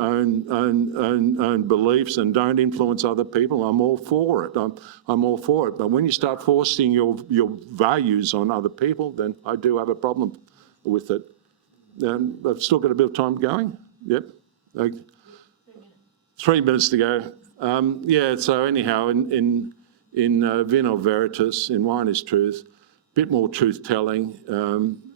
beliefs and don't influence other people, I'm all for it. I'm all for it. But when you start forcing your values on other people, then I do have a problem with it. I've still got a bit of time going. Yep. 3 minutes to go. So anyhow, in Vino Veritas, in Wine is Truth, a bit more truth-telling.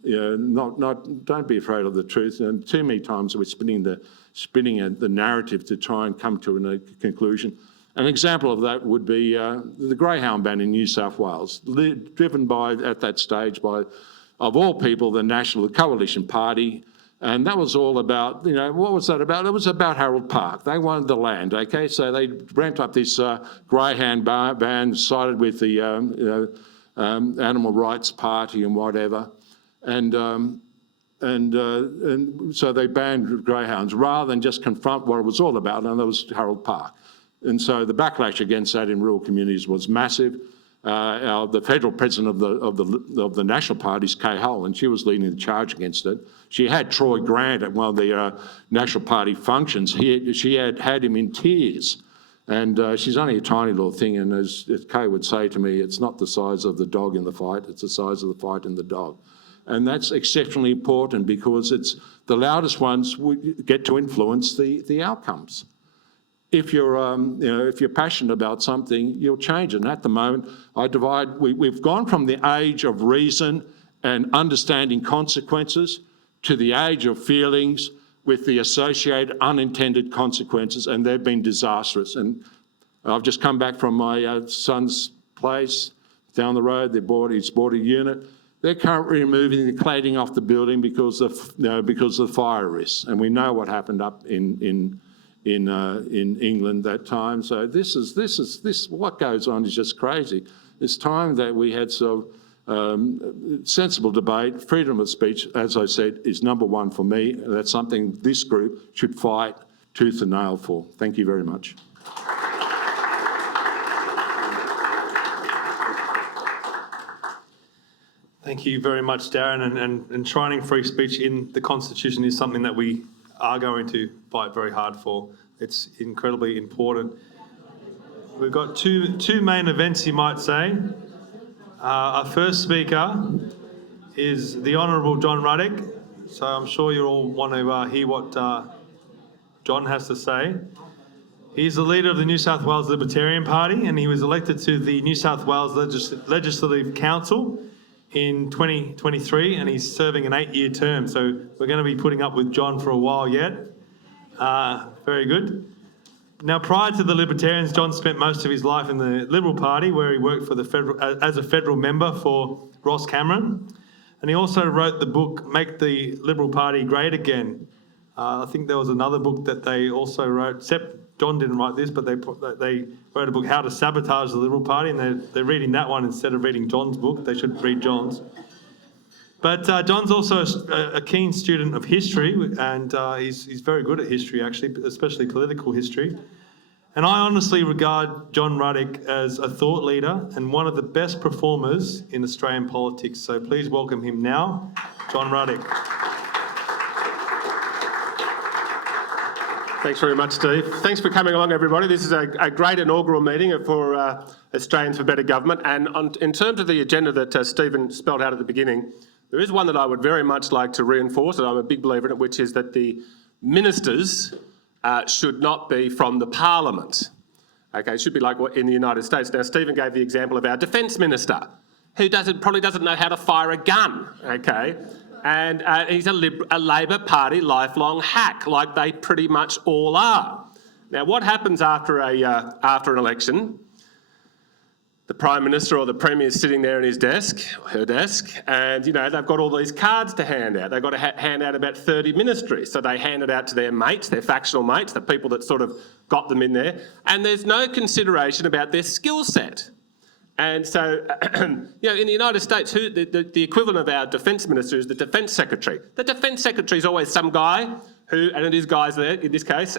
Don't be afraid of the truth. And too many times we're spinning the narrative to try and come to a conclusion. An example of that would be the greyhound ban in New South Wales, driven by, at that stage, by, of all people, the National Coalition Party. And that was all about, what was that about? It was about Harold Park. They wanted the land, okay? So they ramped up this greyhound ban, sided with the Animal Rights Party and whatever. And so they banned greyhounds rather than just confront what it was all about, and that was Harold Park. And so the backlash against that in rural communities was massive. The federal president of the National Party is Kay Hull, and she was leading the charge against it. She had Troy Grant at one of the National Party functions. She had him in tears, And she's only a tiny little thing, and as Kay would say to me, it's not the size of the dog in the fight, it's the size of the fight in the dog. And that's exceptionally important because it's the loudest ones get to influence the outcomes. If you're, if you're passionate about something, you'll change it. And at the moment, we've gone from the age of reason and understanding consequences to the age of feelings with the associated unintended consequences, and they've been disastrous. And I've just come back from my son's place down the road. He's bought a unit. They're currently removing the cladding off the building because of the fire risks, and we know what happened up in England that time. So this what goes on is just crazy. It's time that we had sensible debate. Freedom of speech, as I said, is number one for me. That's something this group should fight tooth and nail for. Thank you very much. Thank you very much, Darren. And enshrining free speech in the Constitution is something that we are going to fight very hard for. It's incredibly important. We've got two main events, you might say. Our first speaker is the Honourable John Ruddick. So I'm sure you all want to hear what John has to say. He's the leader of the New South Wales Libertarian Party, and he was elected to the New South Wales Legislative Council in 2023, and he's serving an 8-year term. So we're going to be putting up with John for a while yet. Very good. Now, prior to the Libertarians, John spent most of his life in the Liberal Party, where he worked for as a federal member for Ross Cameron. And he also wrote the book, Make the Liberal Party Great Again. I think there was another book that they also wrote, except John didn't write this, but they wrote a book, How to Sabotage the Liberal Party, and they're reading that one instead of reading John's book. They should read John's. But John's also a keen student of history, and he's very good at history, actually, especially political history. And I honestly regard John Ruddick as a thought leader and one of the best performers in Australian politics. So please welcome him now, John Ruddick. Thanks very much, Steve. Thanks for coming along, everybody. This is a great inaugural meeting for Australians for Better Government. And in terms of the agenda that Stephen spelled out at the beginning, there is one that I would very much like to reinforce, and I'm a big believer in it, which is that the ministers should not be from the Parliament. Okay, it should be like in the United States. Now, Stephen gave the example of our Defence Minister, who probably doesn't know how to fire a gun, okay? And he's a Labor Party lifelong hack, like they pretty much all are. Now, what happens after an election? The Prime Minister or the Premier is sitting there in his desk, her desk, and they've got all these cards to hand out. They've got to hand out about 30 ministries. So they hand it out to their mates, their factional mates, the people that sort of got them in there, and there's no consideration about their skill set. And so, in the United States, the equivalent of our Defence Minister is the Defence Secretary. The Defence Secretary is always some guy who, and it is guys there in this case,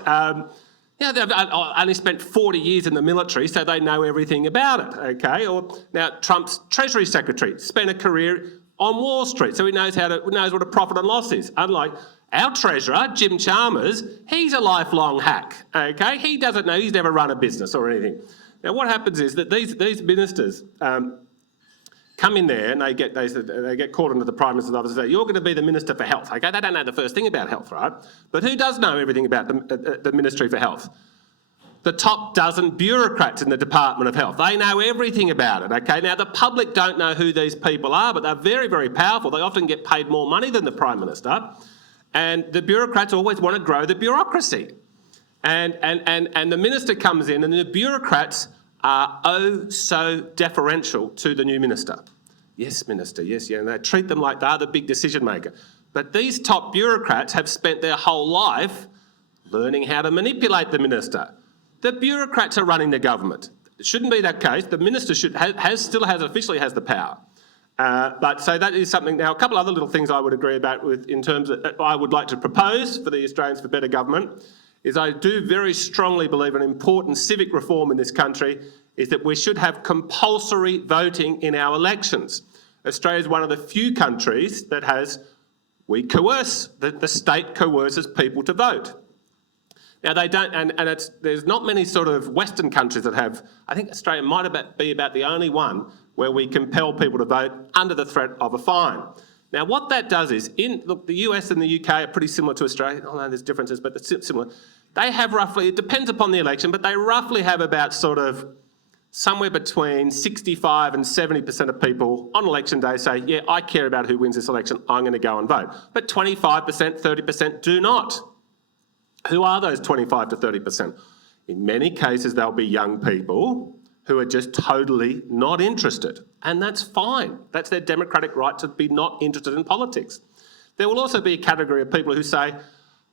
they've only spent 40 years in the military, so they know everything about it, okay? Or now Trump's Treasury Secretary spent a career on Wall Street, so he knows what a profit and loss is. Unlike our Treasurer, Jim Chalmers, he's a lifelong hack, okay? He doesn't know, he's never run a business or anything. Now, what happens is that these ministers come in there and they get called into the Prime Minister's office and say, you're going to be the Minister for Health, okay? They don't know the first thing about health, right? But who does know everything about the Ministry for Health? The top dozen bureaucrats in the Department of Health. They know everything about it, okay? Now, the public don't know who these people are, but they're very, very powerful. They often get paid more money than the Prime Minister. And the bureaucrats always want to grow the bureaucracy. And the minister comes in and the bureaucrats are oh so deferential to the new minister. Yes, Minister, yes, yeah, and they treat them like they're the big decision maker. But these top bureaucrats have spent their whole life learning how to manipulate the minister. The bureaucrats are running the government. It shouldn't be that case. The minister officially has the power. But so that is something. Now, a couple other little things I would agree about in terms of I would like to propose for the Australians for Better Government is I do very strongly believe an important civic reform in this country is that we should have compulsory voting in our elections. Australia is one of the few countries that we coerce, the state coerces people to vote. Now they don't, and there's not many sort of Western countries that have, I think Australia might be about the only one where we compel people to vote under the threat of a fine. Now what that does is, look, the US and the UK are pretty similar to Australia, although there's differences, but they're similar. They have roughly, it depends upon the election, but they roughly have about sort of somewhere between 65 and 70% of people on election day say, yeah, I care about who wins this election, I'm going to go and vote. But 25%, 30% do not. Who are those 25 to 30%? In many cases, they'll be young people who are just totally not interested. And that's fine. That's their democratic right to be not interested in politics. There will also be a category of people who say,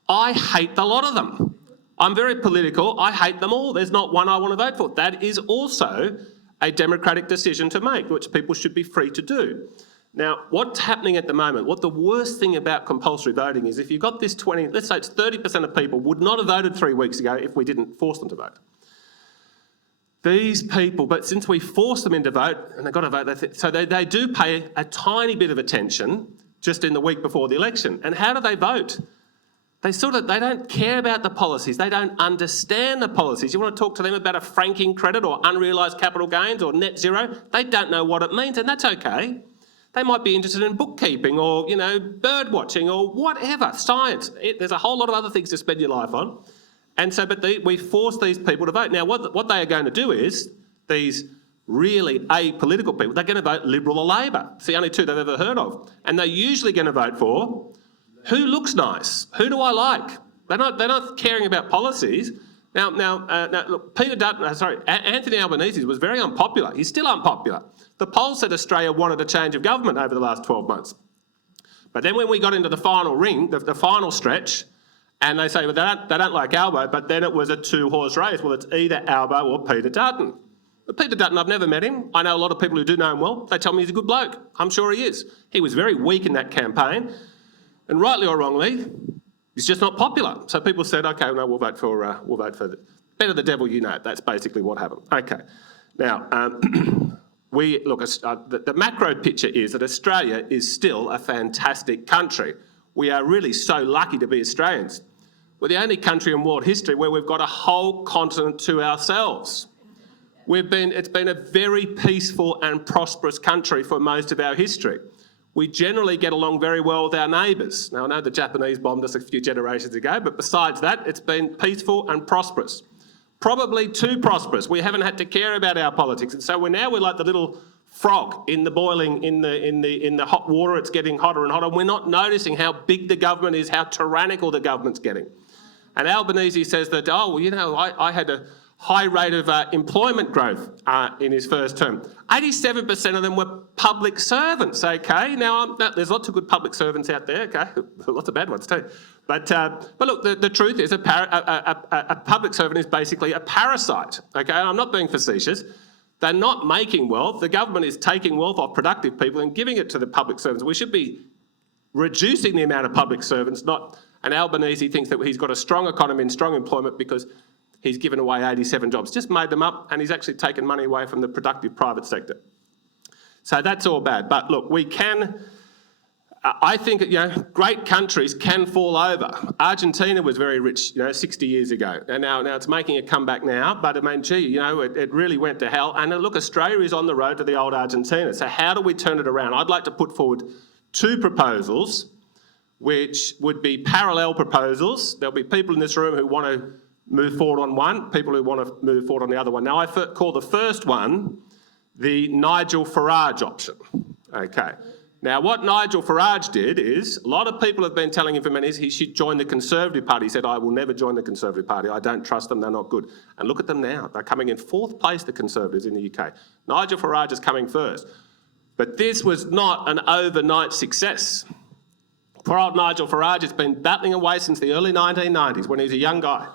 I hate the lot of them. I'm very political, I hate them all. There's not one I want to vote for. That is also a democratic decision to make, which people should be free to do. Now, what's happening at the moment, what the worst thing about compulsory voting is, if you've got this 20, let's say it's 30% of people would not have voted 3 weeks ago if we didn't force them to vote. These people, but since we force them into vote, and they've got to vote, so they do pay a tiny bit of attention just in the week before the election. And how do they vote? They don't care about the policies. They don't understand the policies. You want to talk to them about a franking credit or unrealised capital gains or net zero? They don't know what it means, and that's okay. They might be interested in bookkeeping or, you know, bird watching or whatever, science. There's a whole lot of other things to spend your life on. And so, but we force these people to vote. Now, what they are going to do is, these really apolitical people, they're going to vote Liberal or Labor. It's the only two they've ever heard of. And they're usually going to vote for who looks nice, who do I like? They're not caring about policies. Now, look, Anthony Albanese was very unpopular. He's still unpopular. The polls said Australia wanted a change of government over the last 12 months. But then when we got into the final ring, the final stretch, and they say, well, they don't like Albo, but then it was a two-horse race. Well, it's either Albo or Peter Dutton. But Peter Dutton, I've never met him. I know a lot of people who do know him well. They tell me he's a good bloke. I'm sure he is. He was very weak in that campaign. And rightly or wrongly, he's just not popular. So people said, okay, no, we'll vote for better the devil you know. That's basically what happened. Okay. Now, the macro picture is that Australia is still a fantastic country. We are really so lucky to be Australians. We're the only country in world history where we've got a whole continent to ourselves. It's been a very peaceful and prosperous country for most of our history. We generally get along very well with our neighbours. Now, I know the Japanese bombed us a few generations ago, but besides that, it's been peaceful and prosperous. Probably too prosperous. We haven't had to care about our politics. And so we're like the little frog in the boiling, in the hot water. It's getting hotter and hotter. We're not noticing how big the government is, how tyrannical the government's getting. And Albanese says that, oh, well, you know, I had a high rate of employment growth in his first term. 87% of them were public servants, okay? Now, there's lots of good public servants out there, okay? Lots of bad ones too. But look, the truth is a public servant is basically a parasite, okay? And I'm not being facetious. They're not making wealth. The government is taking wealth off productive people and giving it to the public servants. We should be reducing the amount of public servants, not... And Albanese thinks that he's got a strong economy and strong employment because he's given away 87 jobs, just made them up, and he's actually taken money away from the productive private sector. So that's all bad. But look, we can, I think, you know, great countries can fall over. Argentina was very rich, you know, 60 years ago. And now it's making a comeback now, but I mean, gee, you know, it really went to hell. And look, Australia is on the road to the old Argentina. So how do we turn it around? I'd like to put forward two proposals, which would be parallel proposals. There'll be people in this room who want to move forward on one, people who want to move forward on the other one. Now, I call the first one the Nigel Farage option. Okay. Now, what Nigel Farage did is, a lot of people have been telling him for many years he should join the Conservative Party. He said, I will never join the Conservative Party. I don't trust them. They're not good. And look at them now. They're coming in fourth place, the Conservatives in the UK. Nigel Farage is coming first. But this was not an overnight success. Poor old Nigel Farage has been battling away since the early 1990s when he was a young guy.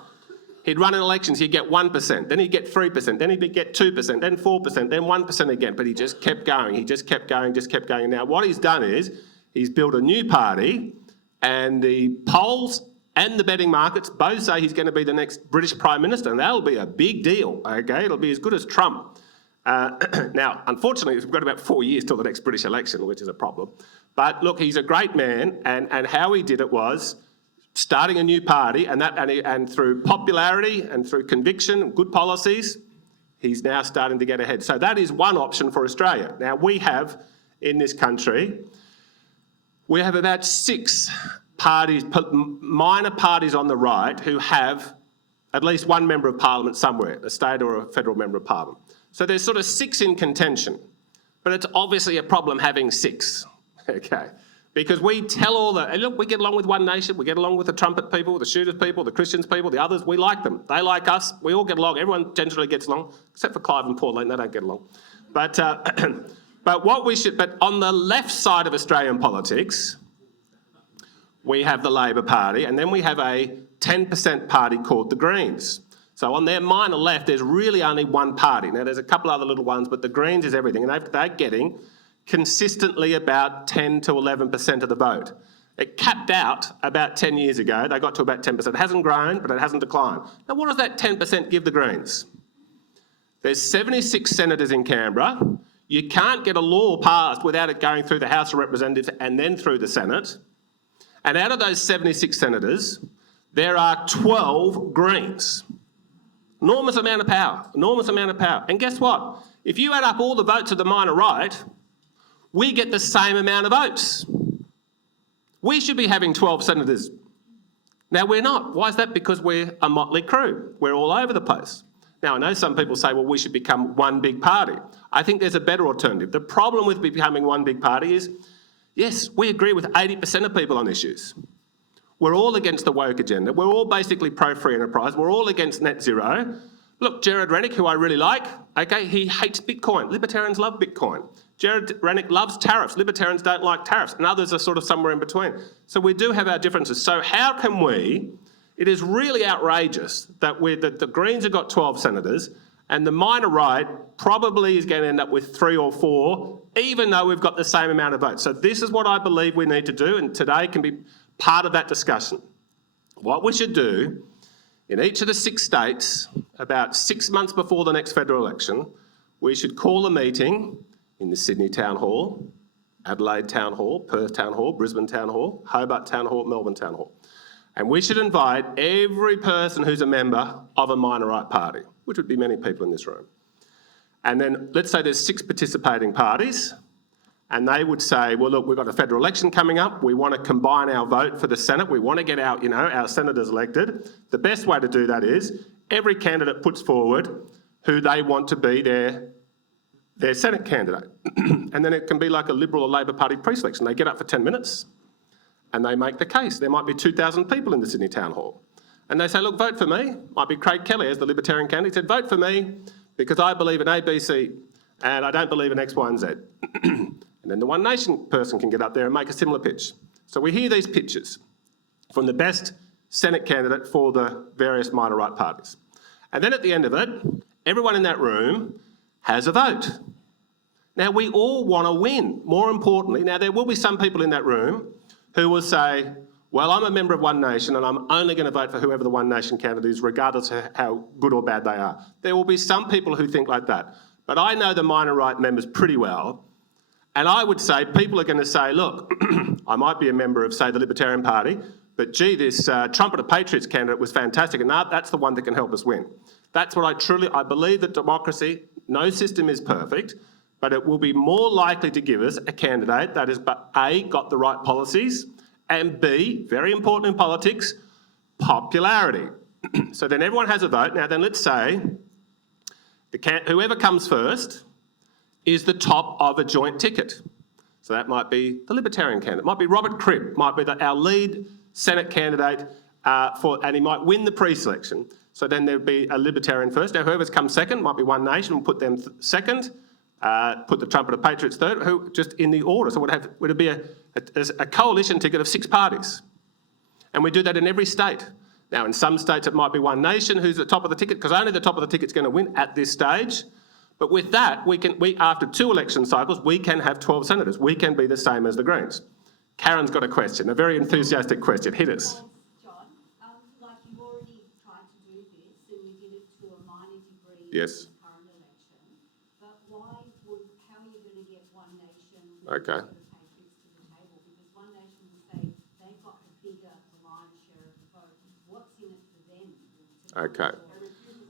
He'd run in elections, he'd get 1%, then he'd get 3%, then he'd get 2%, then 4%, then 1% again. But he just kept going, he just kept going. And now what he's done is, he's built a new party, and the polls and the betting markets both say he's going to be the next British Prime Minister, and that'll be a big deal, okay? It'll be as good as Trump. Now, unfortunately, we've got about 4 years till the next British election, which is a problem. But look, he's a great man, and how he did it was starting a new party, and through popularity and through conviction, good policies, he's now starting to get ahead. So that is one option for Australia. Now, we have, in this country, we have about 6 parties, minor parties on the right, who have at least one member of parliament somewhere, a state or a federal member of parliament. So there's sort of 6 in contention, but it's obviously a problem having 6, okay? Because we tell all the, look, we get along with One Nation, we get along with the trumpet people, the shooters people, the Christians people, the others, we like them. They like us, we all get along, everyone generally gets along, except for Clive and Pauline, they don't get along. But, but on the left side of Australian politics, we have the Labor Party, and then we have a 10% party called the Greens. So on their minor left, there's really only one party. Now, there's a couple other little ones, but the Greens is everything, and they're getting consistently about 10 to 11% of the vote. It capped out about 10 years ago. They got to about 10%. It hasn't grown, but it hasn't declined. Now, what does that 10% give the Greens? There's 76 senators in Canberra. You can't get a law passed without it going through the House of Representatives and then through the Senate. And out of those 76 senators, there are 12 Greens. Enormous amount of power, enormous amount of power. And guess what? If you add up all the votes of the minor right, we get the same amount of votes. We should be having 12 senators. Now, we're not. Why is that? Because we're a motley crew. We're all over the place. Now, I know some people say, well, we should become one big party. I think there's a better alternative. The problem with becoming one big party is, yes, we agree with 80% of people on issues. We're all against the woke agenda. We're all basically pro-free enterprise. We're all against net zero. Look, Jared Ruddick, who I really like, okay, he hates Bitcoin. Libertarians love Bitcoin. Jared Ruddick loves tariffs. Libertarians don't like tariffs, and others are sort of somewhere in between. So we do have our differences. So how can we, it is really outrageous that the Greens have got 12 senators, and the minor right probably is going to end up with 3 or 4, even though we've got the same amount of votes. So this is what I believe we need to do, and today can be part of that discussion. What we should do in each of the 6 states, about 6 months before the next federal election, we should call a meeting in the Sydney Town Hall, Adelaide Town Hall, Perth Town Hall, Brisbane Town Hall, Hobart Town Hall, Melbourne Town Hall. And we should invite every person who's a member of a minor right party, which would be many people in this room. And then let's say there's 6 participating parties, and they would say, well, look, we've got a federal election coming up. We want to combine our vote for the Senate. We want to get our senators elected. The best way to do that is every candidate puts forward who they want to be their Senate candidate. And then it can be like a Liberal or Labor Party pre-selection. They get up for 10 minutes and they make the case. There might be 2,000 people in the Sydney Town Hall. And they say, look, vote for me. Might be Craig Kelly as the Libertarian candidate. He said, vote for me because I believe in ABC and I don't believe in X, Y and Z. And then the One Nation person can get up there and make a similar pitch. So we hear these pitches from the best Senate candidate for the various minor right parties. And then at the end of it, everyone in that room has a vote. Now, we all want to win. More importantly, now there will be some people in that room who will say, well, I'm a member of One Nation and I'm only going to vote for whoever the One Nation candidate is, regardless of how good or bad they are. There will be some people who think like that. But I know the minor right members pretty well. And I would say people are going to say, look, I might be a member of, say, the Libertarian Party, but gee, this Trumpet of Patriots candidate was fantastic, and that's the one that can help us win. That's what I believe that democracy, no system is perfect, but it will be more likely to give us a candidate that has, A, got the right policies, and B, very important in politics, popularity. So then everyone has a vote. Now then let's say whoever comes first is the top of a joint ticket. So that might be the Libertarian candidate, might be Robert Tripp, might be our lead Senate candidate, and he might win the pre-selection. So then there'd be a Libertarian first. Now whoever's come second might be One Nation, we'll put them second, put the Trumpet of Patriots third, who just in the order. So would it be a coalition ticket of 6 parties. And we do that in every state. Now in some states it might be One Nation who's the top of the ticket, because only the top of the ticket's going to win at this stage. But with that, after 2 election cycles, we can have 12 senators. We can be the same as the Greens. Karen's got a question, a very enthusiastic question. Hit us. John, like you've already tried to do this, and you did it to a minor degree Yes. in the current election. But how are you going to get One Nation Okay. to the Patriots to the table? Because One Nation will say they've got the bigger, the lion's share Okay.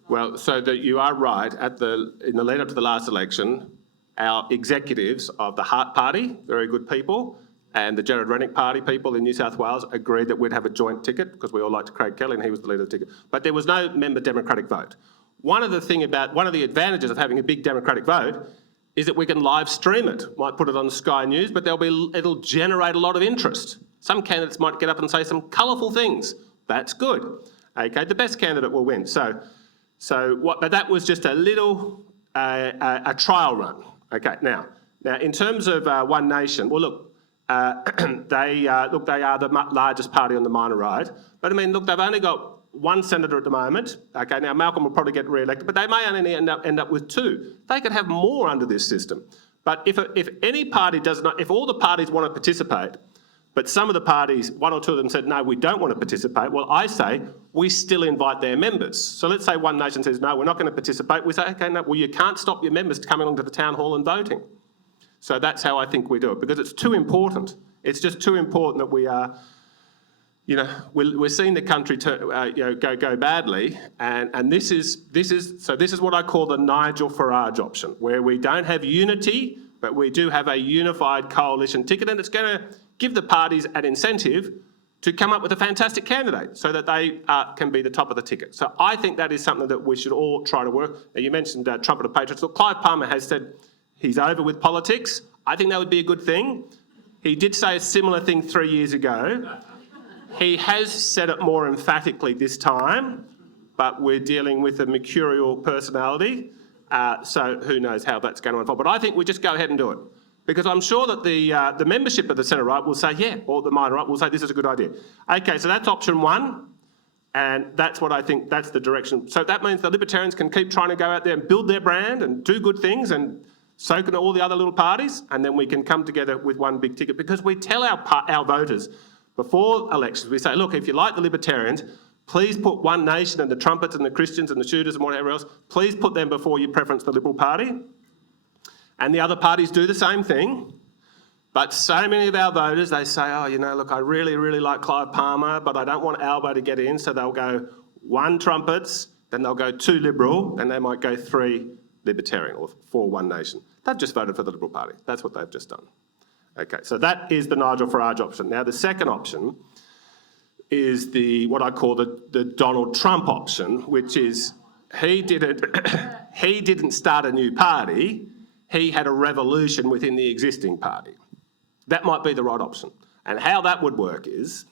Well, so that you are right. In the lead up to the last election, our executives of the Heart Party, very good people, and the Jared Rennick Party people in New South Wales agreed that we'd have a joint ticket because we all liked Craig Kelly and he was the leader of the ticket. But there was no member Democratic vote. One of the advantages of having a big Democratic vote is that we can live stream it. Might put it on Sky News, but it'll generate a lot of interest. Some candidates might get up and say some colourful things. That's good. Okay, the best candidate will win. But that was just a little a trial run. Okay, now in terms of One Nation, well, look, they are the largest party on the minor right. But I mean, look, they've only got one senator at the moment. Okay, now Malcolm will probably get re-elected, but they may only end up with two. They could have more under this system. But if any party does not, if all the parties want to participate, but some of the parties, one or two of them said, no, we don't want to participate, well, I say we still invite their members. So let's say One Nation says, no, we're not going to participate. We say, okay, no, well, you can't stop your members coming along to the town hall and voting. So that's how I think we do it, because it's too important. It's just too important that we are, we're seeing the country go badly, and this is what I call the Nigel Farage option, where we don't have unity, but we do have a unified coalition ticket, and it's going to give the parties an incentive to come up with a fantastic candidate so that they can be the top of the ticket. So I think that is something that we should all try to work. Now, you mentioned Trumpet of Patriots. Look, Clive Palmer has said he's over with politics. I think that would be a good thing. He did say a similar thing 3 years ago. He has said it more emphatically this time, but we're dealing with a mercurial personality, so who knows how that's going to unfold. But I think we just go ahead and do it, because I'm sure that the membership of the centre right will say, yeah, or the minor right will say this is a good idea. Okay, so that's option one, and that's what I think, that's the direction. So that means the Libertarians can keep trying to go out there and build their brand and do good things, and so can all the other little parties, and then we can come together with one big ticket, because we tell our voters before elections, we say, look, if you like the Libertarians, please put One Nation and the Trumpets and the Christians and the Shooters and whatever else, please put them before you preference the Liberal Party. And the other parties do the same thing. But so many of our voters, they say, oh, look, I really, really like Clive Palmer, but I don't want Albo to get in, so they'll go 1 Trumpets, then they'll go 2 Liberal, then they might go 3 Libertarian or 4 One Nation. They've just voted for the Liberal Party. That's what they've just done. Okay, so that is the Nigel Farage option. Now, the second option is what I call the Donald Trump option, which is he didn't start a new party, he had a revolution within the existing party. That might be the right option. And how that would work is,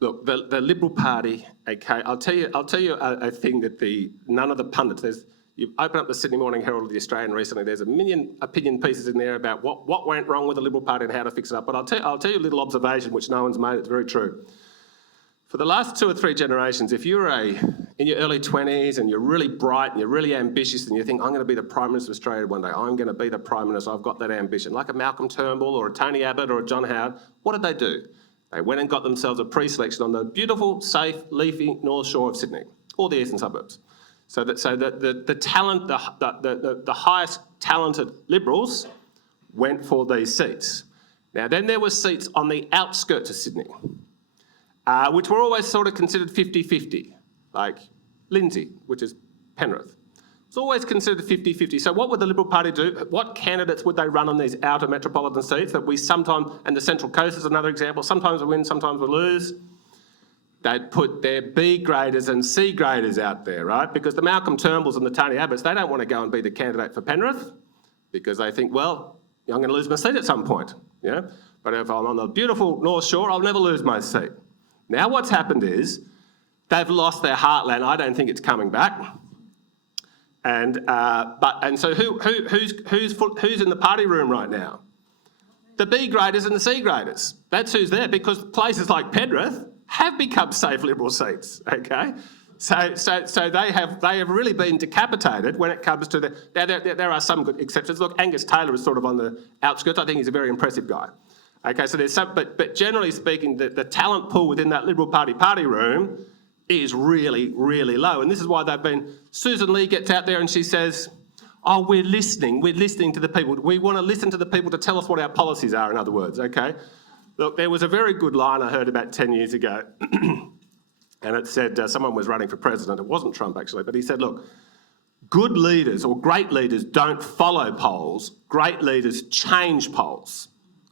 look, the Liberal Party, okay, I'll tell you a thing that none of the pundits, you've opened up the Sydney Morning Herald of the Australian recently, there's a million opinion pieces in there about what went wrong with the Liberal Party and how to fix it up. But I'll tell you a little observation which no one's made, it's very true. For the last 2 or 3 generations, if you're in your early 20s and you're really bright and you're really ambitious and you think, I'm going to be the Prime Minister of Australia one day, I'm going to be the Prime Minister, I've got that ambition, like a Malcolm Turnbull or a Tony Abbott or a John Howard, what did they do? They went and got themselves a pre-selection on the beautiful, safe, leafy North Shore of Sydney, or the eastern suburbs. So the talent, the highest talented Liberals went for these seats. Now, then there were seats on the outskirts of Sydney, which were always sort of considered 50-50, like Lindsay, which is Penrith. It's always considered 50-50. So what would the Liberal Party do? What candidates would they run on these outer metropolitan seats that we sometimes, and the Central Coast is another example, sometimes we win, sometimes we lose. They'd put their B graders and C graders out there, right? Because the Malcolm Turnbulls and the Tony Abbotts, they don't want to go and be the candidate for Penrith because they think, well, I'm going to lose my seat at some point, yeah? But if I'm on the beautiful North Shore, I'll never lose my seat. Now what's happened is they've lost their heartland. I don't think it's coming back. And so who's in the party room right now? The B graders and the C graders. That's who's there, because places like Penrith have become safe Liberal seats, okay? So they have really been decapitated when it comes to there are some good exceptions. Look, Angus Taylor is sort of on the outskirts. I think he's a very impressive guy. Okay, so there's some, but generally speaking, the talent pool within that Liberal party room is really, really low. And this is why Susan Lee gets out there and she says, oh, we're listening to the people. We want to listen to the people to tell us what our policies are, in other words, okay? Look, there was a very good line I heard about 10 years ago. and it said someone was running for president. It wasn't Trump, actually, but he said, look, good leaders or great leaders don't follow polls. Great leaders change polls.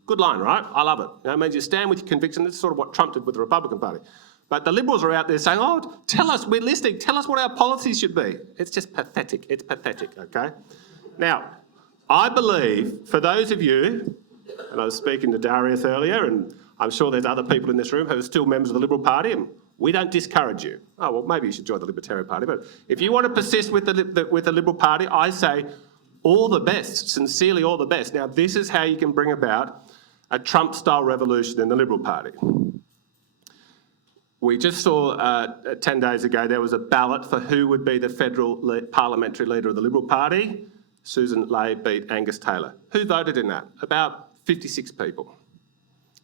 Good line, right? I love it. You know, it means you stand with your conviction. That's sort of what Trump did with the Republican Party. But the Liberals are out there saying, oh, tell us, we're listening, tell us what our policies should be. It's just pathetic. It's pathetic, okay? Now, I believe, for those of you, and I was speaking to Darius earlier, and I'm sure there's other people in this room who are still members of the Liberal Party, and we don't discourage you. Oh, well, maybe you should join the Libertarian Party, but if you want to persist with the Liberal Party, I say all the best, sincerely all the best. Now, this is how you can bring about a Trump-style revolution in the Liberal Party. We just saw 10 days ago there was a ballot for who would be the federal parliamentary leader of the Liberal Party. Susan Ley beat Angus Taylor. Who voted in that? About 56 people.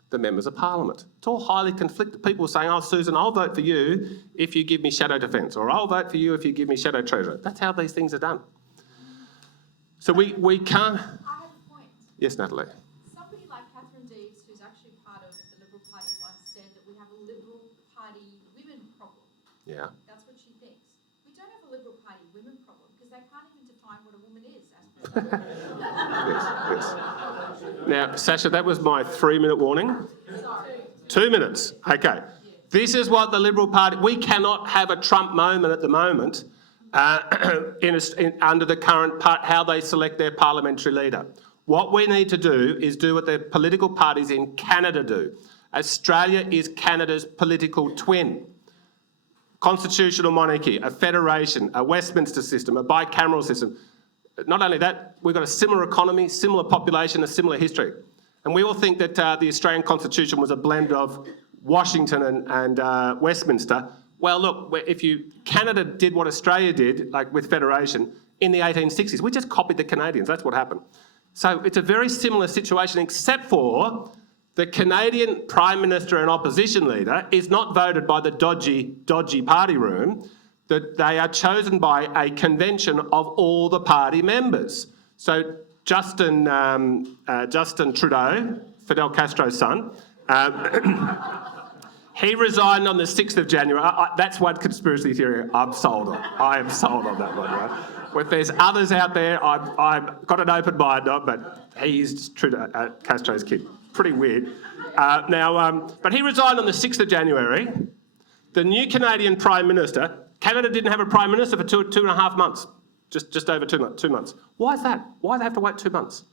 The members of parliament. It's all highly conflicted. People saying, oh, Susan, I'll vote for you if you give me shadow defence, or I'll vote for you if you give me shadow treasurer. That's how these things are done. So we can't... I have a point. Yes, Natalie. Somebody like Catherine Deves, who's actually part of the Liberal Party, once said that we have a Liberal Party women problem. Yeah. That's what she thinks. We don't have a Liberal Party women problem because they can't even define what a woman is. Yes. Now, Sasha, that was my 3-minute warning. Sorry. 2 minutes. Okay. This is what the Liberal Party... We cannot have a Trump moment at the moment under the current part, how they select their parliamentary leader. What we need to do is do what the political parties in Canada do. Australia is Canada's political twin. Constitutional monarchy, a federation, a Westminster system, a bicameral system. Not only that, we've got a similar economy, similar population, a similar history. And we all think that the Australian Constitution was a blend of Washington and Westminster. Well, look, Canada did what Australia did, like with federation, in the 1860s. We just copied the Canadians. That's what happened. So it's a very similar situation, except for the Canadian Prime Minister and opposition leader is not voted by the dodgy party room. That they are chosen by a convention of all the party members. So Justin Trudeau, Fidel Castro's son, he resigned on the 6th of January. That's one conspiracy theory I'm sold on. I am sold on that one, right? If there's others out there, I've got an open mind on, but he's Trudeau, Castro's kid. Pretty weird. But he resigned on the 6th of January. The new Canadian Prime Minister... Canada didn't have a Prime Minister for two and a half months, just over 2 months. Why is that? Why do they have to wait 2 months?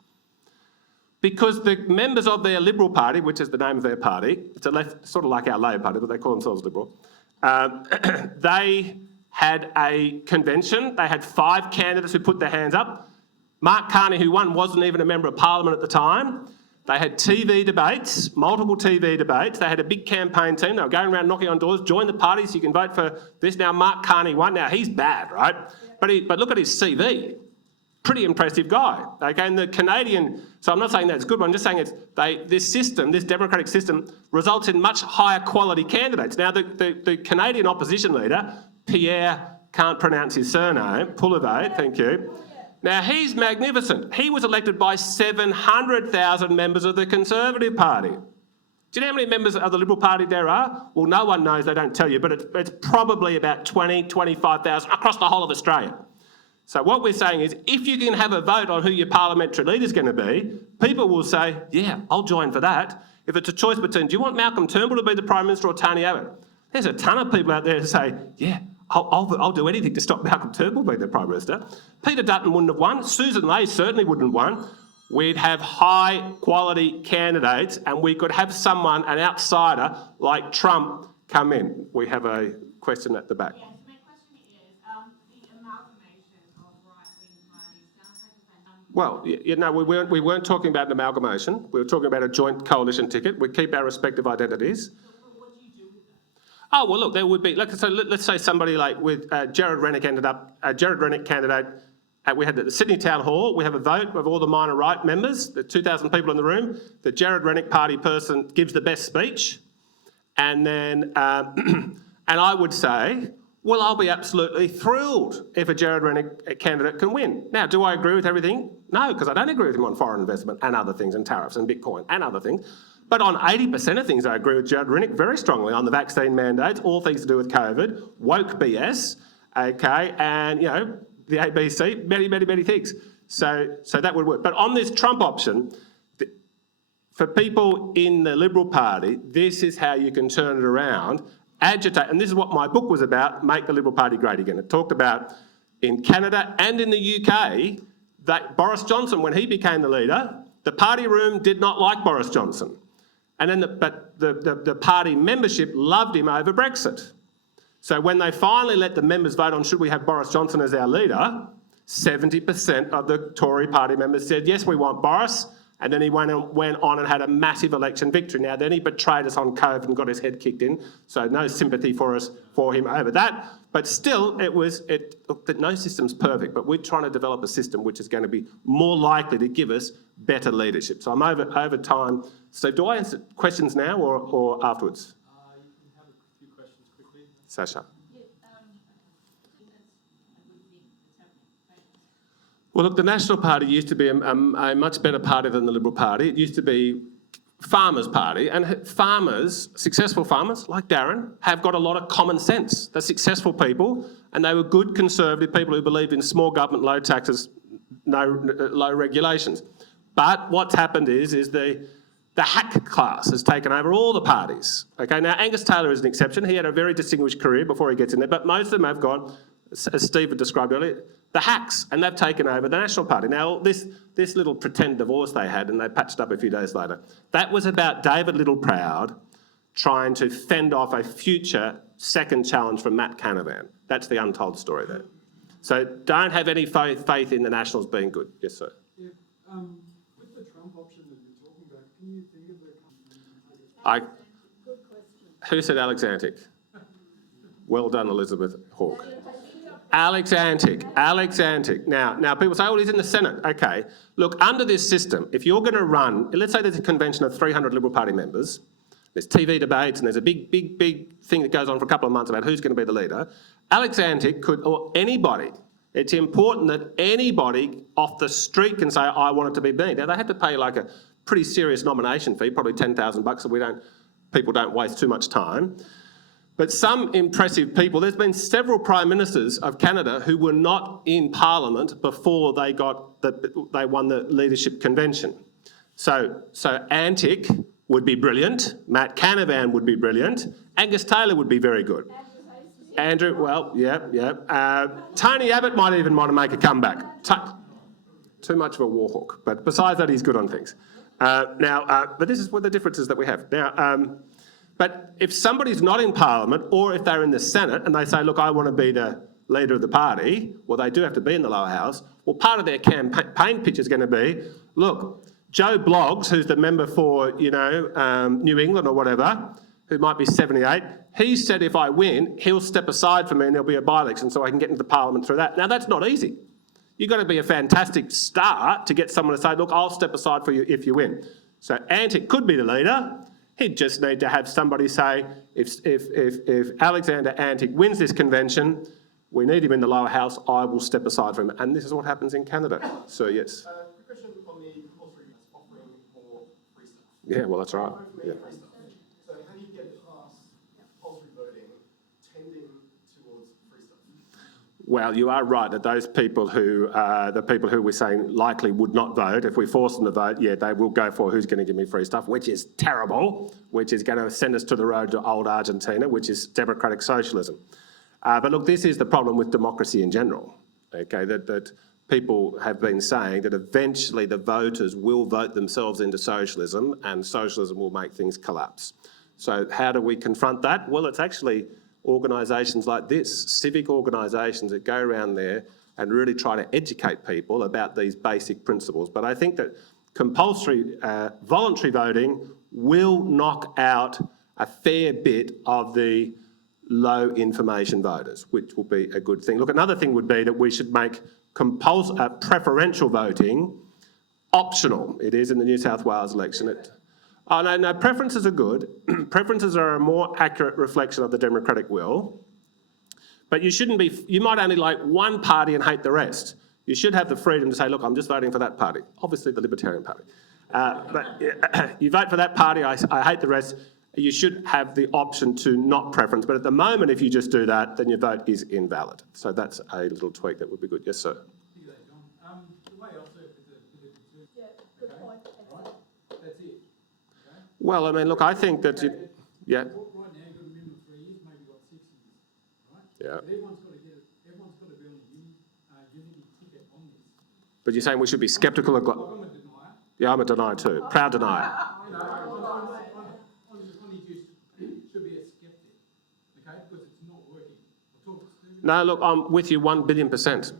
Because the members of their Liberal Party, which is the name of their party, it's a left, sort of like our Labor Party, but they call themselves Liberal, they had a convention. They had 5 candidates who put their hands up. Mark Carney, who won, wasn't even a member of Parliament at the time. They had TV debates, multiple TV debates. They had a big campaign team. They were going around knocking on doors, join the party so you can vote for this. Now, Mark Carney won. Now, he's bad, right? But look at his CV. Pretty impressive guy. Okay, and the Canadian... So I'm not saying that's good, but I'm just saying this system, this democratic system, results in much higher quality candidates. Now, the Canadian opposition leader, Pierre, can't pronounce his surname, Poulevet, thank you. Now, he's magnificent. He was elected by 700,000 members of the Conservative Party. Do you know how many members of the Liberal Party there are? Well, no one knows, they don't tell you, but it's probably about 20, 25,000 across the whole of Australia. So what we're saying is, if you can have a vote on who your parliamentary leader's going to be, people will say, yeah, I'll join for that. If it's a choice between, do you want Malcolm Turnbull to be the Prime Minister or Tony Abbott? There's a ton of people out there who say, yeah, I'll do anything to stop Malcolm Turnbull being the Prime Minister. Peter Dutton wouldn't have won. Susan Ley certainly wouldn't have won. We'd have high-quality candidates and we could have someone, an outsider like Trump, come in. We have a question at the back. Yes, my question is, the amalgamation of right-wing parties sounds like a Well, we weren't talking about an amalgamation. We were talking about a joint coalition ticket. We keep our respective identities. Oh, well, look, there would be, let's say somebody like with Jared Rennick candidate, we had at the Sydney Town Hall, we have a vote of all the minor right members, the 2,000 people in the room. The Jared Rennick party person gives the best speech. And then, and I would say, well, I'll be absolutely thrilled if a Jared Rennick candidate can win. Now, do I agree with everything? No, because I don't agree with him on foreign investment and other things and tariffs and Bitcoin and other things. But on 80% of things, I agree with Jared Ruddick very strongly on the vaccine mandates, all things to do with COVID, woke BS, okay, and, you know, the ABC, many things. So that would work. But on this Trump option, for people in the Liberal Party, this is how you can turn it around, agitate, and this is what my book was about, Make the Liberal Party Great Again. It talked about in Canada and in the UK that Boris Johnson, when he became the leader, the party room did not like Boris Johnson. And then the party membership loved him over Brexit. So when they finally let the members vote on should we have Boris Johnson as our leader, 70% of the Tory party members said, yes, we want Boris. And then he went on and had a massive election victory. Now, then he betrayed us on COVID and got his head kicked in, so no sympathy for him over that. But still, look, no system's perfect, but we're trying to develop a system which is going to be more likely to give us better leadership. So I'm over time. So do I answer questions now or afterwards? You can have a few questions quickly. Sasha. Well, look, the National Party used to be a much better party than the Liberal Party. It used to be farmers' party, and farmers, successful farmers like Darren, have got a lot of common sense. They're successful people, and they were good conservative people who believed in small government, low taxes, low regulations. But what's happened is the hack class has taken over all the parties. Okay, now Angus Taylor is an exception. He had a very distinguished career before he gets in there, but most of them have gone, as Steve had described earlier, the hacks, and they've taken over the National Party. Now, this little pretend divorce they had, and they patched up a few days later, that was about David Littleproud trying to fend off a future second challenge from Matt Canavan. That's the untold story there. So don't have any faith in the Nationals being good. Yes, sir. Yeah, with the Trump option that you're talking about, can you think of the... Who said Alexantic? Well done, Elizabeth Hawke. Alexantic. Now people say, oh, he's in the Senate. Okay. Look, under this system, if you're going to run, let's say there's a convention of 300 Liberal Party members, there's TV debates and there's a big thing that goes on for a couple of months about who's going to be the leader. Alexantic could, or anybody, it's important that anybody off the street can say, I want it to be me. Now, they had to pay like a pretty serious nomination fee, probably $10,000 so people don't waste too much time. But some impressive people, there's been several Prime Ministers of Canada who were not in Parliament before they won the leadership convention. So Antic would be brilliant, Matt Canavan would be brilliant, Angus Taylor would be very good. Andrew, well, yeah. Tony Abbott might even want to make a comeback. Too much of a war hawk, but besides that, he's good on things. But this is what the differences that we have. Now, but if somebody's not in Parliament, or if they're in the Senate and they say, look, I want to be the leader of the party, well, they do have to be in the lower house. Well, part of their campaign pitch is going to be, look, Joe Bloggs, who's the member for, New England or whatever, who might be 78, he said if I win, he'll step aside for me and there'll be a by-election so I can get into Parliament through that. Now, that's not easy. You've got to be a fantastic start to get someone to say, look, I'll step aside for you if you win. So Antic could be the leader. He'd just need to have somebody say, if Alexander Antic wins this convention, we need him in the lower house, I will step aside for him. And this is what happens in Canada. So, yes. Quick question on the compulsory offering more free stuff. Yeah, well, that's right. Yeah. So how do you get past compulsory voting tending towards free stuff? Well, you are right that those people who, the people who we're saying likely would not vote, if we force them to vote, yeah, they will go for who's going to give me free stuff, which is terrible, which is going to send us to the road to old Argentina, which is democratic socialism. But look, this is the problem with democracy in general, okay, that people have been saying that eventually the voters will vote themselves into socialism and socialism will make things collapse. So how do we confront that? Well, it's actually organisations like this, civic organisations that go around there and really try to educate people about these basic principles. But I think that compulsory voluntary voting will knock out a fair bit of the low information voters, which will be a good thing. Look, another thing would be that we should make preferential voting optional. It is in the New South Wales election. Oh, no, preferences are good. Preferences are a more accurate reflection of the democratic will. But you might only like one party and hate the rest. You should have the freedom to say, look, I'm just voting for that party. Obviously the Libertarian Party. But you vote for that party, I hate the rest. You should have the option to not preference. But at the moment, if you just do that, then your vote is invalid. So that's a little tweak that would be good. Yes, sir. Well, I mean, look, I think that you, yeah. Right now, you've got a minimum of 3 years, maybe got 6 years, right? Yeah. But everyone's got to be on a unity ticket on this. But you're saying we should be sceptical of... I'm a denier. Yeah, I'm a denier too. Proud denier. Should be a skeptic, okay? Because it's not working. No, look, I'm with you 1 billion %.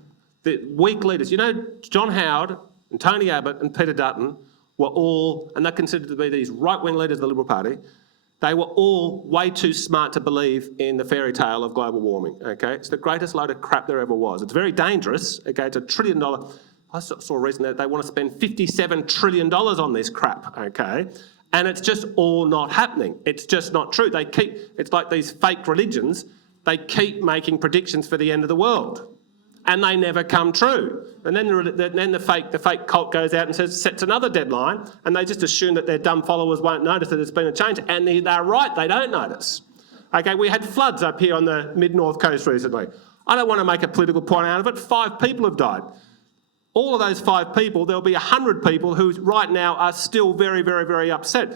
The weak leaders, you know, John Howard and Tony Abbott and Peter Dutton were all, and they're considered to be these right-wing leaders of the Liberal Party, they were all way too smart to believe in the fairy tale of global warming, okay? It's the greatest load of crap there ever was. It's very dangerous, okay? It's $1 trillion. I saw recently that they want to spend $57 trillion on this crap, okay? And it's just all not happening. It's just not true. It's like these fake religions, they keep making predictions for the end of the world. And they never come true. And then the fake cult goes out and sets another deadline, and they just assume that their dumb followers won't notice that there's been a change. And they're right, they don't notice. Okay, we had floods up here on the mid-north coast recently. I don't want to make a political point out of it. 5 people have died. All of those 5 people, there'll be 100 people who right now are still very, very, very upset.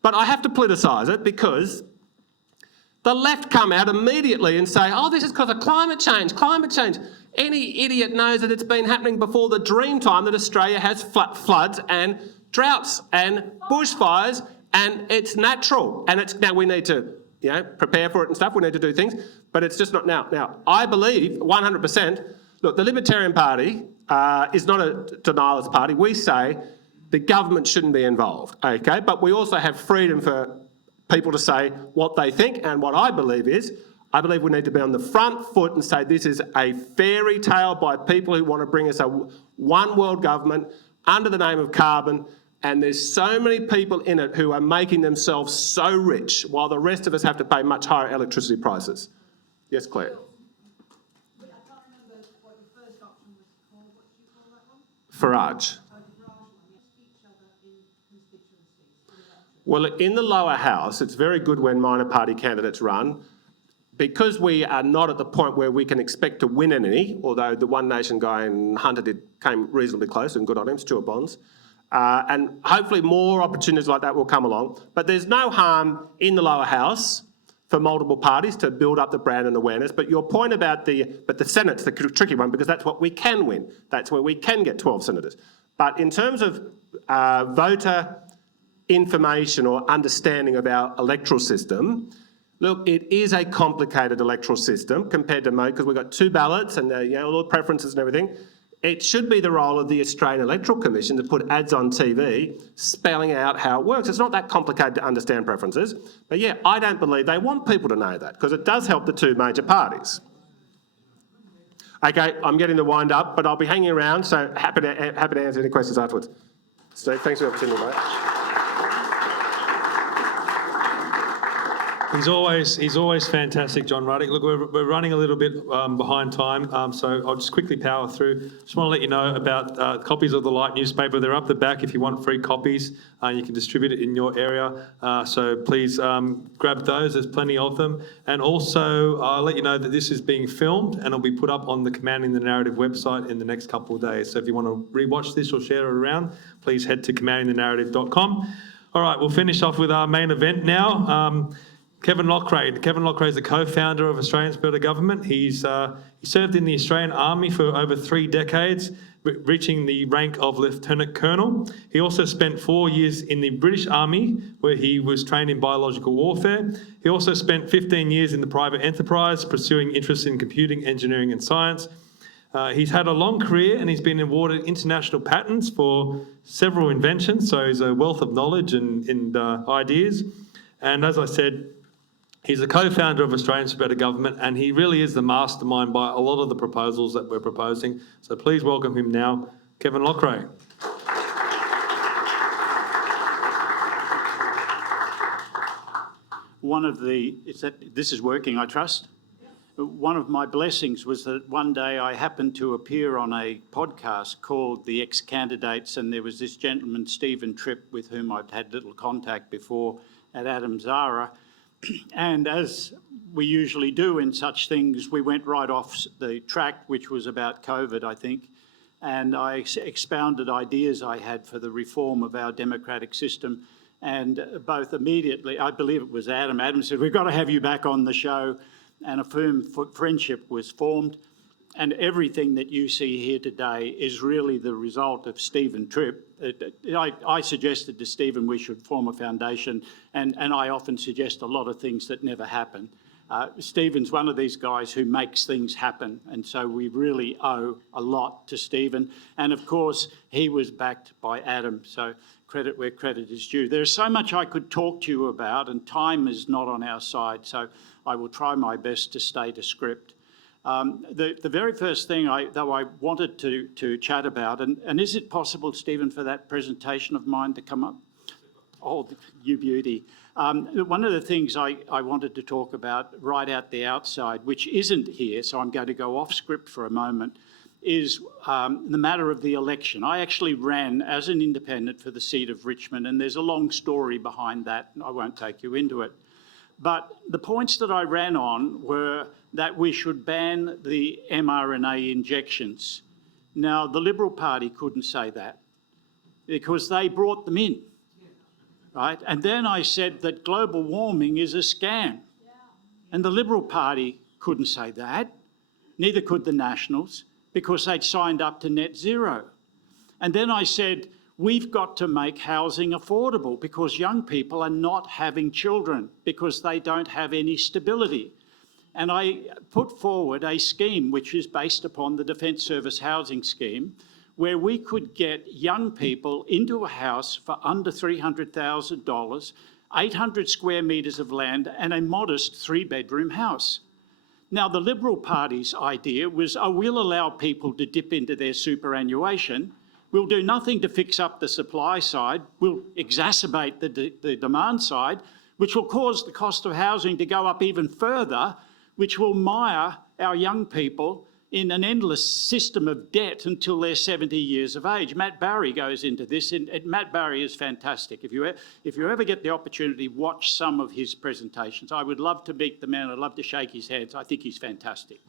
But I have to politicise it because the left come out immediately and say, oh, this is because of climate change. Any idiot knows that it's been happening before the dream time that Australia has floods and droughts and bushfires, and it's natural. And now we need to, prepare for it and stuff. We need to do things, but it's just not now. Now, I believe 100%, look, the Libertarian Party is not a denialist party. We say the government shouldn't be involved, okay? But we also have freedom for people to say what they think, and what I believe we need to be on the front foot and say this is a fairy tale by people who want to bring us a one world government under the name of carbon, and there's so many people in it who are making themselves so rich while the rest of us have to pay much higher electricity prices. Yes, Claire. I can't remember what your first option was called. What did you call that one? Farage. Well, in the lower house, it's very good when minor party candidates run. Because we are not at the point where we can expect to win any, although the One Nation guy in Hunter came reasonably close, and good on him, Stuart Bonds. And hopefully more opportunities like that will come along. But there's no harm in the lower house for multiple parties to build up the brand and awareness. But your point about the Senate's the tricky one, because that's what we can win. That's where we can get 12 senators. But in terms of voter information or understanding of our electoral system, look, it is a complicated electoral system compared to most, because we've got 2 ballots and all the preferences and everything. It should be the role of the Australian Electoral Commission to put ads on TV spelling out how it works. It's not that complicated to understand preferences. But yeah, I don't believe they want people to know that, because it does help the 2 major parties. Okay, I'm getting the wind up, but I'll be hanging around, so happy to answer any questions afterwards. Steve, thanks for the opportunity, mate. He's always fantastic, John Ruddick. Look, we're running a little bit behind time, so I'll just quickly power through. Just want to let you know about copies of the Light newspaper. They're up the back if you want free copies. You can distribute it in your area, so please grab those. There's plenty of them. And also, I'll let you know that this is being filmed and it'll be put up on the Commanding the Narrative website in the next couple of days. So if you want to rewatch this or share it around, please head to commandingthenarrative.com. All right, we'll finish off with our main event now. Kevin Loughrey. Kevin Loughrey is the co-founder of Australians for Better Government. He served in the Australian Army for over 3 decades, reaching the rank of Lieutenant Colonel. He also spent 4 years in the British Army, where he was trained in biological warfare. He also spent 15 years in the private enterprise, pursuing interests in computing, engineering and science. He's had a long career and he's been awarded international patents for several inventions, so he's a wealth of knowledge and ideas. And as I said, he's a co-founder of Australians for Better Government, and he really is the mastermind by a lot of the proposals that we're proposing. So please welcome him now, Kevin Loughrey. This is working, I trust? one of my blessings was that one day I happened to appear on a podcast called The Ex-Candidates, and there was this gentleman, Stephen Tripp, with whom I'd had little contact before at Zahra. And as we usually do in such things, we went right off the track, which was about COVID, I think, and I expounded ideas I had for the reform of our democratic system. And both immediately, I believe it was Adam said, we've got to have you back on the show. And a firm friendship was formed. And everything that you see here today is really the result of Stephen Tripp. I suggested to Stephen we should form a foundation, and I often suggest a lot of things that never happen. Stephen's one of these guys who makes things happen, and so we really owe a lot to Stephen. And of course, he was backed by Adam, so credit where credit is due. There's so much I could talk to you about, and time is not on our side, so I will try my best to stay to script. The very first thing I wanted to chat about, and is it possible, Stephen, for that presentation of mine to come up? Oh, you beauty. One of the things I wanted to talk about right out the outside, which isn't here, so I'm going to go off script for a moment, is the matter of the election. I actually ran as an independent for the seat of Richmond, and there's a long story behind that, and I won't take you into it. But the points that I ran on were that we should ban the mRNA injections. Now, the Liberal Party couldn't say that because they brought them in, right? And then I said that global warming is a scam. And the Liberal Party couldn't say that. Neither could the Nationals, because they'd signed up to net zero. And then I said, we've got to make housing affordable because young people are not having children because they don't have any stability. And I put forward a scheme which is based upon the Defence Service housing scheme, where we could get young people into a house for under $300,000, 800 square metres of land and a modest 3-bedroom house. Now, the Liberal Party's idea was, we'll allow people to dip into their superannuation. We'll do nothing to fix up the supply side. We'll exacerbate the demand side, which will cause the cost of housing to go up even further, which will mire our young people in an endless system of debt until they're 70 years of age. Matt Barry goes into this, and Matt Barry is fantastic. If you ever get the opportunity, watch some of his presentations. I would love to meet the man. I'd love to shake his hands. I think he's fantastic.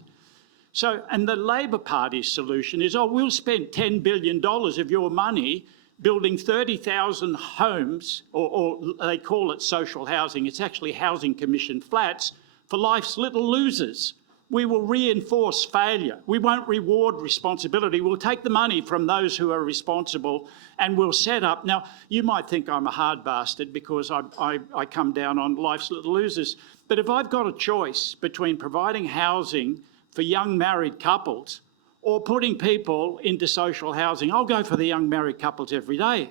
So, and the Labor Party's solution is, we'll spend $10 billion of your money building 30,000 homes, or they call it social housing. It's actually housing commission flats for life's little losers. We will reinforce failure. We won't reward responsibility. We'll take the money from those who are responsible and we'll set up. Now, you might think I'm a hard bastard because I come down on life's little losers. But if I've got a choice between providing housing for young married couples or putting people into social housing, I'll go for the young married couples every day.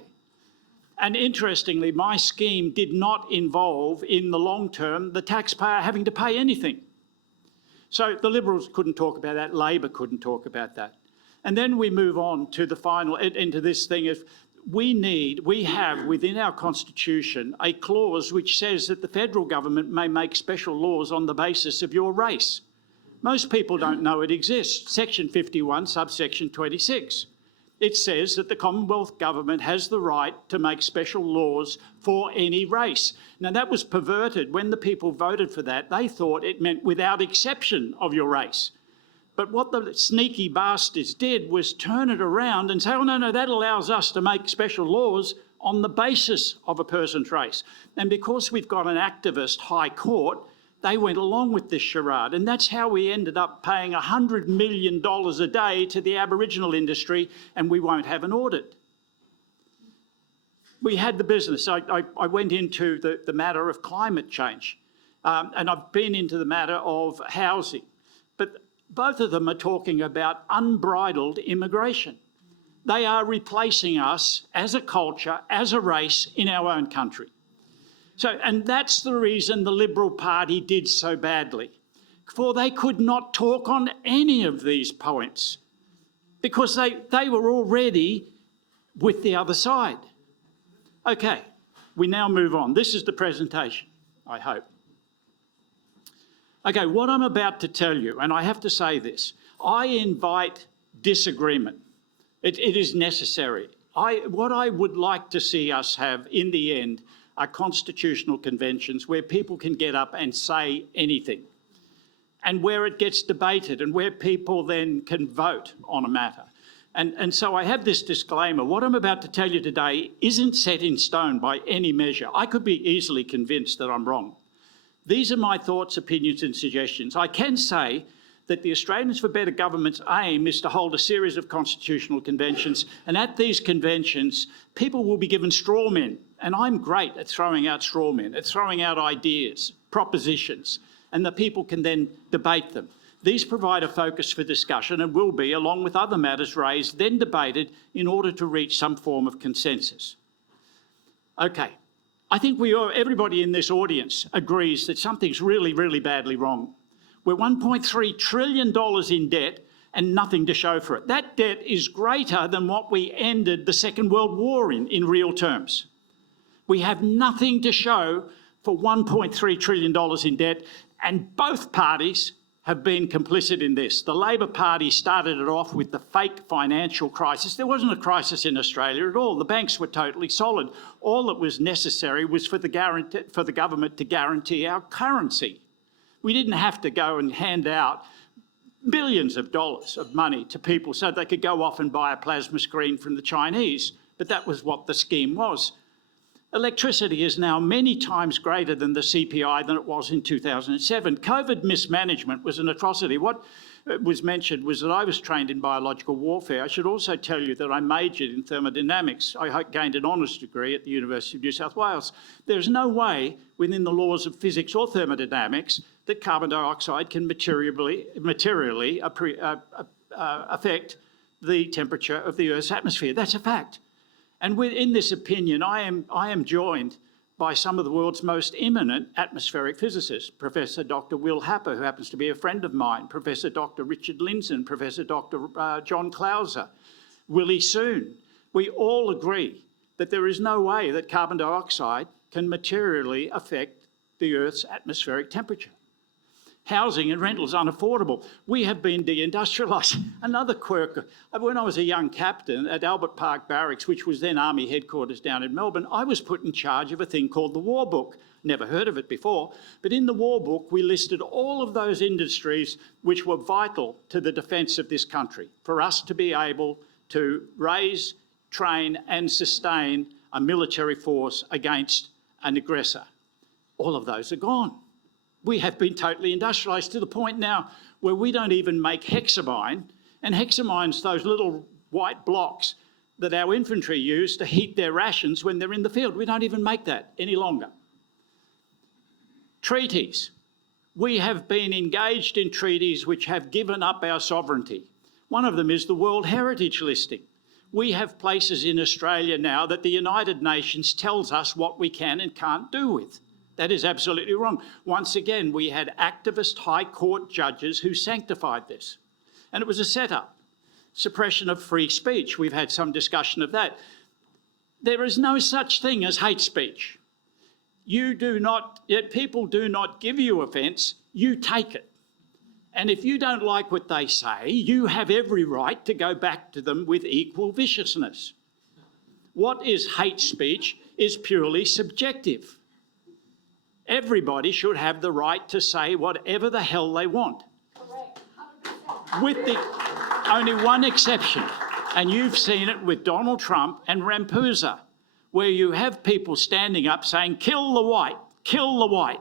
And interestingly, my scheme did not involve, in the long term, the taxpayer having to pay anything. So the Liberals couldn't talk about that, Labor couldn't talk about that. And then we move on to the final, into this thing of, we have within our Constitution a clause which says that the federal government may make special laws on the basis of your race. Most people don't know it exists. Section 51, subsection 26. It says that the Commonwealth Government has the right to make special laws for any race. Now, that was perverted. When the people voted for that, they thought it meant without exception of your race. But what the sneaky bastards did was turn it around and say, no, that allows us to make special laws on the basis of a person's race. And because we've got an activist high court, they went along with this charade, and that's how we ended up paying $100 million a day to the Aboriginal industry, and we won't have an audit. We had the business. I went into the matter of climate change, and I've been into the matter of housing, but both of them are talking about unbridled immigration. They are replacing us as a culture, as a race in our own country. So, and that's the reason the Liberal Party did so badly, for they could not talk on any of these points because they were already with the other side. Okay, we now move on. This is the presentation, I hope. Okay, what I'm about to tell you, and I have to say this, I invite disagreement. It is necessary. What I would like to see us have in the end are constitutional conventions where people can get up and say anything, and where it gets debated and where people then can vote on a matter. And so I have this disclaimer. What I'm about to tell you today isn't set in stone by any measure. I could be easily convinced that I'm wrong. These are my thoughts, opinions and suggestions. I can say that the Australians for Better Government's aim is to hold a series of constitutional conventions, and at these conventions, people will be given straw men. And I'm great at throwing out straw men, at throwing out ideas, propositions, and the people can then debate them. These provide a focus for discussion and will be, along with other matters raised, then debated in order to reach some form of consensus. Okay, I think everybody in this audience agrees that something's really, really badly wrong. We're $1.3 trillion in debt and nothing to show for it. That debt is greater than what we ended the Second World War in real terms. We have nothing to show for $1.3 trillion in debt, and both parties have been complicit in this. The Labor Party started it off with the fake financial crisis. There wasn't a crisis in Australia at all. The banks were totally solid. All that was necessary was for the government to guarantee our currency. We didn't have to go and hand out billions of dollars of money to people so they could go off and buy a plasma screen from the Chinese, but that was what the scheme was. Electricity is now many times greater than the CPI than it was in 2007. COVID mismanagement was an atrocity. What was mentioned was that I was trained in biological warfare. I should also tell you that I majored in thermodynamics. I gained an honours degree at the University of New South Wales. There's no way within the laws of physics or thermodynamics that carbon dioxide can materially affect the temperature of the Earth's atmosphere. That's a fact. And in this opinion, I am joined by some of the world's most eminent atmospheric physicists, Professor Dr. Will Happer, who happens to be a friend of mine, Professor Dr. Richard Lindzen, Professor Dr. John Clauser, Willie Soon. We all agree that there is no way that carbon dioxide can materially affect the Earth's atmospheric temperature. Housing and rentals unaffordable. We have been deindustrialised. Another quirk, when I was a young captain at Albert Park Barracks, which was then Army headquarters down in Melbourne, I was put in charge of a thing called the War Book. Never heard of it before, but in the War Book, we listed all of those industries which were vital to the defence of this country, for us to be able to raise, train and sustain a military force against an aggressor. All of those are gone. We have been totally industrialised to the point now where we don't even make hexamine, and hexamine's those little white blocks that our infantry use to heat their rations when they're in the field. We don't even make that any longer. Treaties. We have been engaged in treaties which have given up our sovereignty. One of them is the World Heritage Listing. We have places in Australia now that the United Nations tells us what we can and can't do with. That is absolutely wrong. Once again, we had activist High Court judges who sanctified this. And it was a setup. Suppression of free speech. We've had some discussion of that. There is no such thing as hate speech. People do not give you offence, you take it. And if you don't like what they say, you have every right to go back to them with equal viciousness. What is hate speech is purely subjective. Everybody should have the right to say whatever the hell they want. Correct. 100%. With only one exception, and you've seen it with Donald Trump and Ramaphosa, where you have people standing up saying, kill the white, kill the white.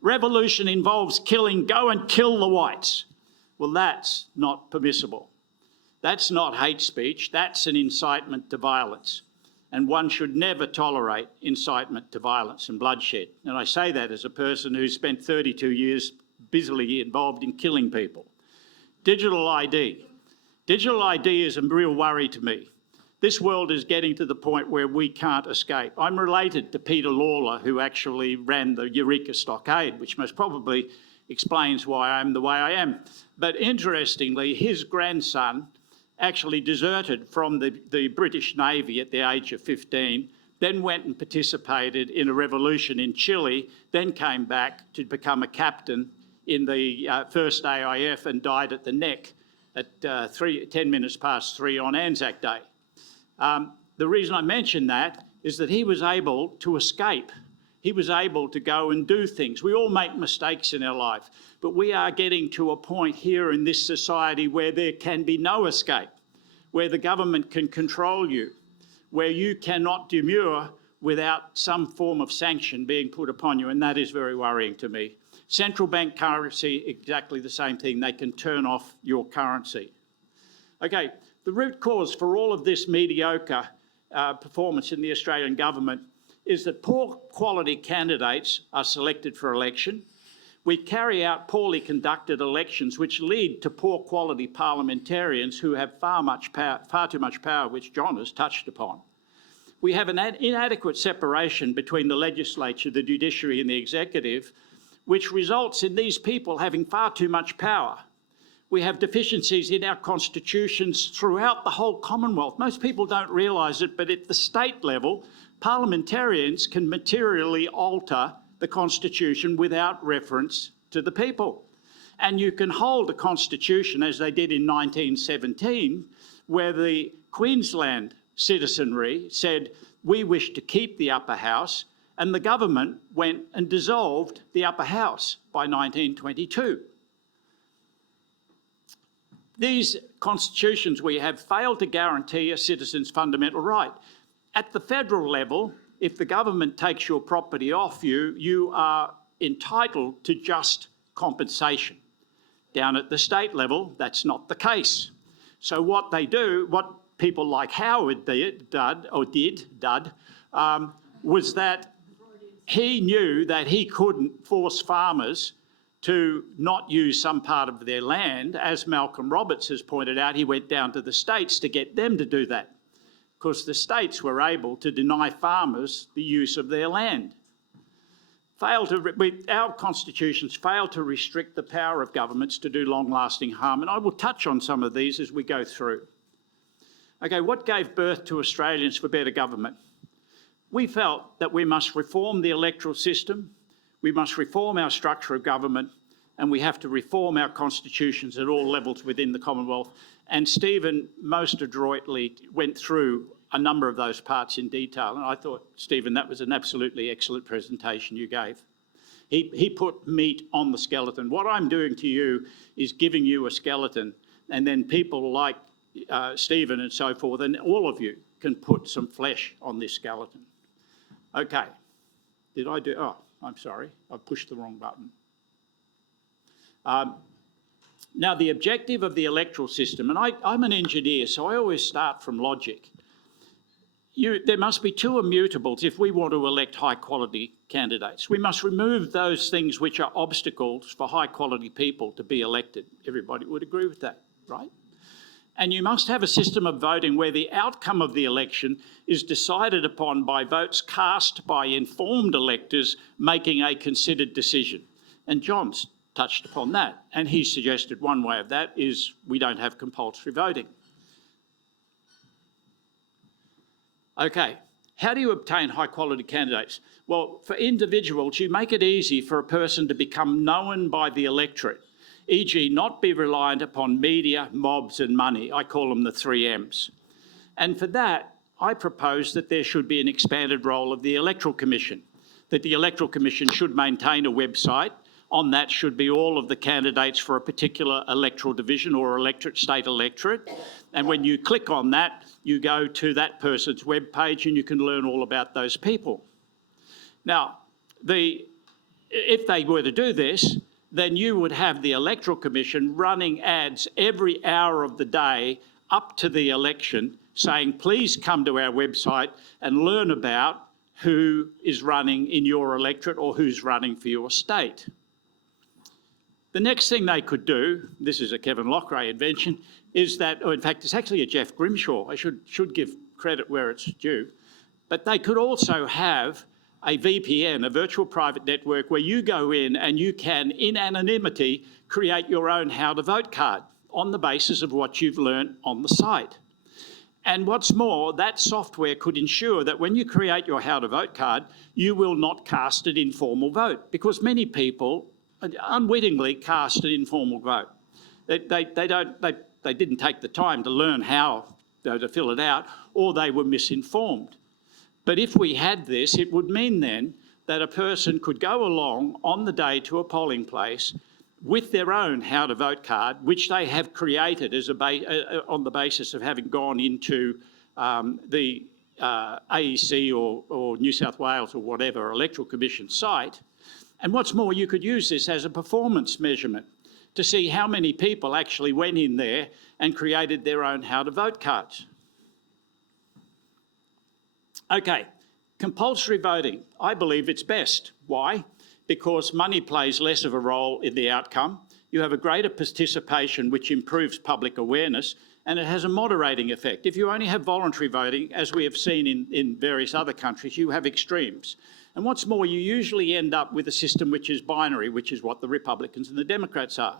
Revolution involves killing, go and kill the whites. Well, that's not permissible. That's not hate speech, that's an incitement to violence. And one should never tolerate incitement to violence and bloodshed. And I say that as a person who spent 32 years busily involved in killing people. Digital ID. Digital ID is a real worry to me. This world is getting to the point where we can't escape. I'm related to Peter Lawler, who actually ran the Eureka Stockade, which most probably explains why I'm the way I am. But interestingly, his grandson actually deserted from the British Navy at the age of 15, then went and participated in a revolution in Chile, then came back to become a captain in the first AIF and died at the neck at 10 minutes past 3 on Anzac Day. The reason I mention that is that he was able to escape. He was able to go and do things. We all make mistakes in our life, but we are getting to a point here in this society where there can be no escape, where the government can control you, where you cannot demur without some form of sanction being put upon you, and that is very worrying to me. Central bank currency, exactly the same thing. They can turn off your currency. Okay, the root cause for all of this mediocre performance in the Australian government is that poor quality candidates are selected for election. We carry out poorly conducted elections which lead to poor quality parliamentarians who have far too much power, which John has touched upon. We have an inadequate separation between the legislature, the judiciary and the executive, which results in these people having far too much power. We have deficiencies in our constitutions throughout the whole Commonwealth. Most people don't realise it, but at the state level, parliamentarians can materially alter the constitution without reference to the people. And you can hold a constitution, as they did in 1917, where the Queensland citizenry said, we wish to keep the upper house, and the government went and dissolved the upper house by 1922. These constitutions we have failed to guarantee a citizen's fundamental right. At the federal level, if the government takes your property off you, you are entitled to just compensation. Down at the state level, that's not the case. So what they do, what people like Howard did, was that he knew that he couldn't force farmers to not use some part of their land. As Malcolm Roberts has pointed out, he went down to the states to get them to do that, because the states were able to deny farmers the use of their land. Our constitutions fail to restrict the power of governments to do long-lasting harm, and I will touch on some of these as we go through. Okay, what gave birth to Australians for Better Government? We felt that we must reform the electoral system, we must reform our structure of government, and we have to reform our constitutions at all levels within the Commonwealth. And Stephen most adroitly went through a number of those parts in detail. And I thought, Stephen, that was an absolutely excellent presentation you gave. He put meat on the skeleton. What I'm doing to you is giving you a skeleton, and then people like Stephen and so forth, and all of you can put some flesh on this skeleton. Okay, did I do, oh, I'm sorry, I pushed the wrong button. Now, the objective of the electoral system, and I'm an engineer, so I always start from logic. There must be two immutables if we want to elect high-quality candidates. We must remove those things which are obstacles for high-quality people to be elected. Everybody would agree with that, right? And you must have a system of voting where the outcome of the election is decided upon by votes cast by informed electors making a considered decision. And John's touched upon that, and he suggested one way of that is we don't have compulsory voting. Okay, how do you obtain high quality candidates? Well, for individuals, you make it easy for a person to become known by the electorate, e.g. not be reliant upon media, mobs and money. I call them the 3 M's. And for that, I propose that there should be an expanded role of the Electoral Commission, that the Electoral Commission should maintain a website. On that should be all of the candidates for a particular electoral division or electorate, state electorate. And when you click on that, you go to that person's webpage and you can learn all about those people. Now, if they were to do this, then you would have the Electoral Commission running ads every hour of the day up to the election saying, please come to our website and learn about who is running in your electorate or who's running for your state. The next thing they could do, this is a Kevin Loughrey invention, is that, or in fact, it's actually a Jeff Grimshaw. I should give credit where it's due. But they could also have a VPN, a virtual private network, where you go in and you can, in anonymity, create your own how to vote card on the basis of what you've learned on the site. And what's more, that software could ensure that when you create your how to vote card, you will not cast an informal vote, because many people unwittingly cast an informal vote. They didn't take the time to learn how to fill it out, or they were misinformed. But if we had this, it would mean then that a person could go along on the day to a polling place with their own how to vote card, which they have created as on the basis of having gone into the AEC or New South Wales or whatever Electoral Commission site. And what's more, you could use this as a performance measurement to see how many people actually went in there and created their own how to vote cards. Okay, compulsory voting. I believe it's best. Why? Because money plays less of a role in the outcome. You have a greater participation, which improves public awareness, and it has a moderating effect. If you only have voluntary voting, as we have seen in various other countries, you have extremes. And what's more, you usually end up with a system which is binary, which is what the Republicans and the Democrats are.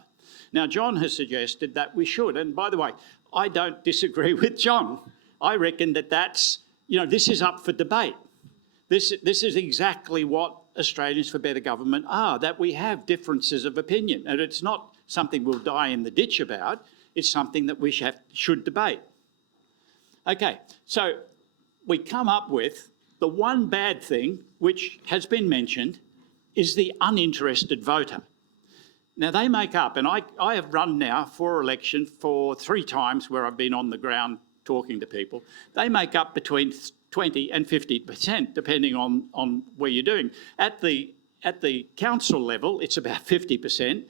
Now, John has suggested that we should, and by the way, I don't disagree with John. I reckon that this is up for debate. This is exactly what Australians for Better Government are, that we have differences of opinion. And it's not something we'll die in the ditch about, it's something that we should debate. Okay, so we come up with the one bad thing, which has been mentioned, is the uninterested voter. Now they make up, and I have run now for election for 3 times where I've been on the ground talking to people. They make up between 20 and 50%, depending on where you're doing. At the council level, it's about 50%,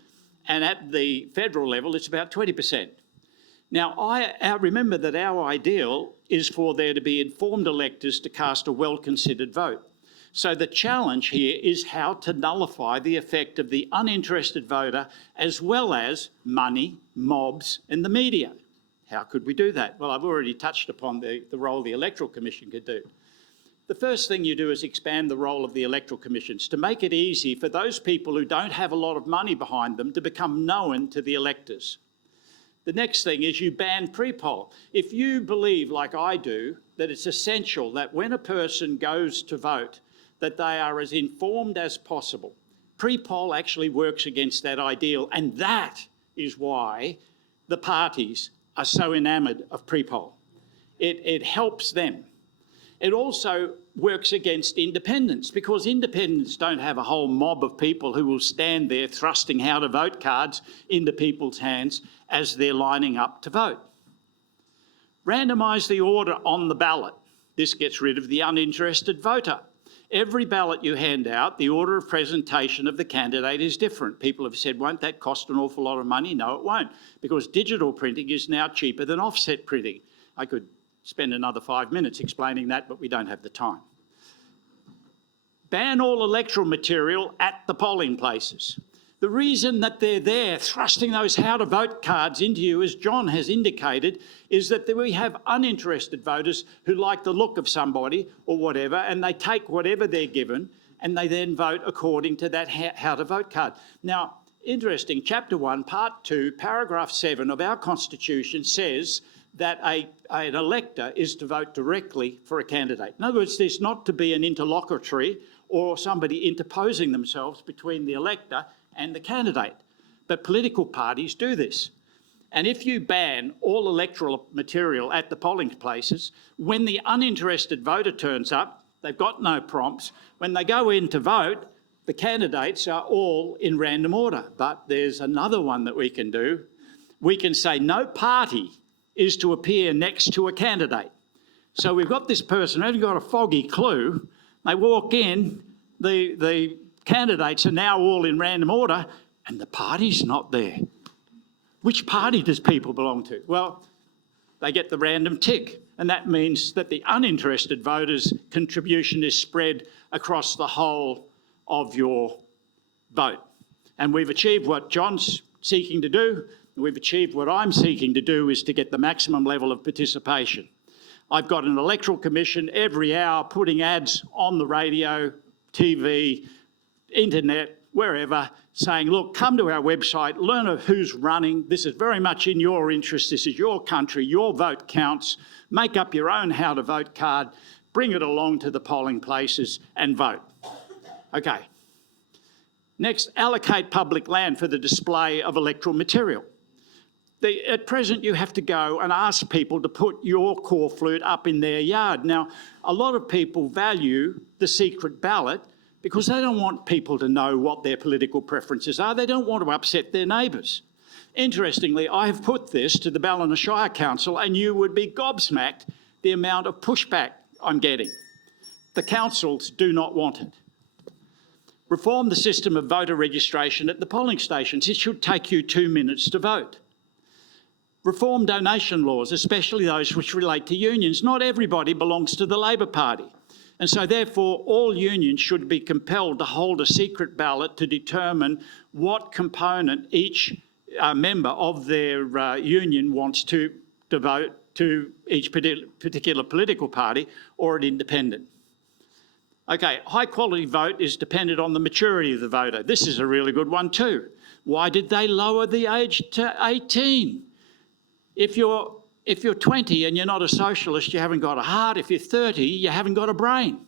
and at the federal level, it's about 20%. Now, I remember that our ideal is for there to be informed electors to cast a well-considered vote. So the challenge here is how to nullify the effect of the uninterested voter, as well as money, mobs, and the media. How could we do that? Well, I've already touched upon the role the Electoral Commission could do. The first thing you do is expand the role of the Electoral Commissions to make it easy for those people who don't have a lot of money behind them to become known to the electors. The next thing is you ban pre-poll. If you believe, like I do, that it's essential that when a person goes to vote, that they are as informed as possible, pre-poll actually works against that ideal, and that is why the parties are so enamoured of pre-poll. It helps them. It also works against independents, because independents don't have a whole mob of people who will stand there thrusting how to vote cards into people's hands as they're lining up to vote. Randomise the order on the ballot. This gets rid of the uninterested voter. Every ballot you hand out, the order of presentation of the candidate is different. People have said, won't that cost an awful lot of money? No, it won't, because digital printing is now cheaper than offset printing. I could spend another 5 minutes explaining that, but we don't have the time. Ban all electoral material at the polling places. The reason that they're there thrusting those how to vote cards into you, as John has indicated, is that we have uninterested voters who like the look of somebody or whatever, and they take whatever they're given and they then vote according to that how to vote card. Now, interesting, Chapter 1, Part 2, Paragraph 7 of our Constitution says that an elector is to vote directly for a candidate. In other words, there's not to be an interlocutory or somebody interposing themselves between the elector and the candidate. But political parties do this. And if you ban all electoral material at the polling places, when the uninterested voter turns up, they've got no prompts. When they go in to vote, the candidates are all in random order. But there's another one that we can do. We can say no party is to appear next to a candidate. So we've got this person who hasn't got a foggy clue. They walk in, the candidates are now all in random order, and the party's not there. Which party does people belong to? Well, they get the random tick, and that means that the uninterested voters' contribution is spread across the whole of your vote. And we've achieved what John's seeking to do, and we've achieved what I'm seeking to do, is to get the maximum level of participation. I've got an electoral commission every hour putting ads on the radio, TV, internet, wherever, saying, look, come to our website, learn of who's running. This is very much in your interest. This is your country. Your vote counts. Make up your own how to vote card. Bring it along to the polling places and vote. Okay. Next, allocate public land for the display of electoral material. At present, you have to go and ask people to put your corflute up in their yard. Now, a lot of people value the secret ballot because they don't want people to know what their political preferences are. They don't want to upset their neighbours. Interestingly, I have put this to the Ballina Shire Council and you would be gobsmacked the amount of pushback I'm getting. The councils do not want it. Reform the system of voter registration at the polling stations. It should take you 2 minutes to vote. Reform donation laws, especially those which relate to unions. Not everybody belongs to the Labor Party. And so therefore, all unions should be compelled to hold a secret ballot to determine what component each member of their union wants to devote to each particular political party or an independent. Okay, high quality vote is dependent on the maturity of the voter. This is a really good one too. Why did they lower the age to 18? If you're 20 and you're not a socialist, you haven't got a heart. If you're 30, you haven't got a brain,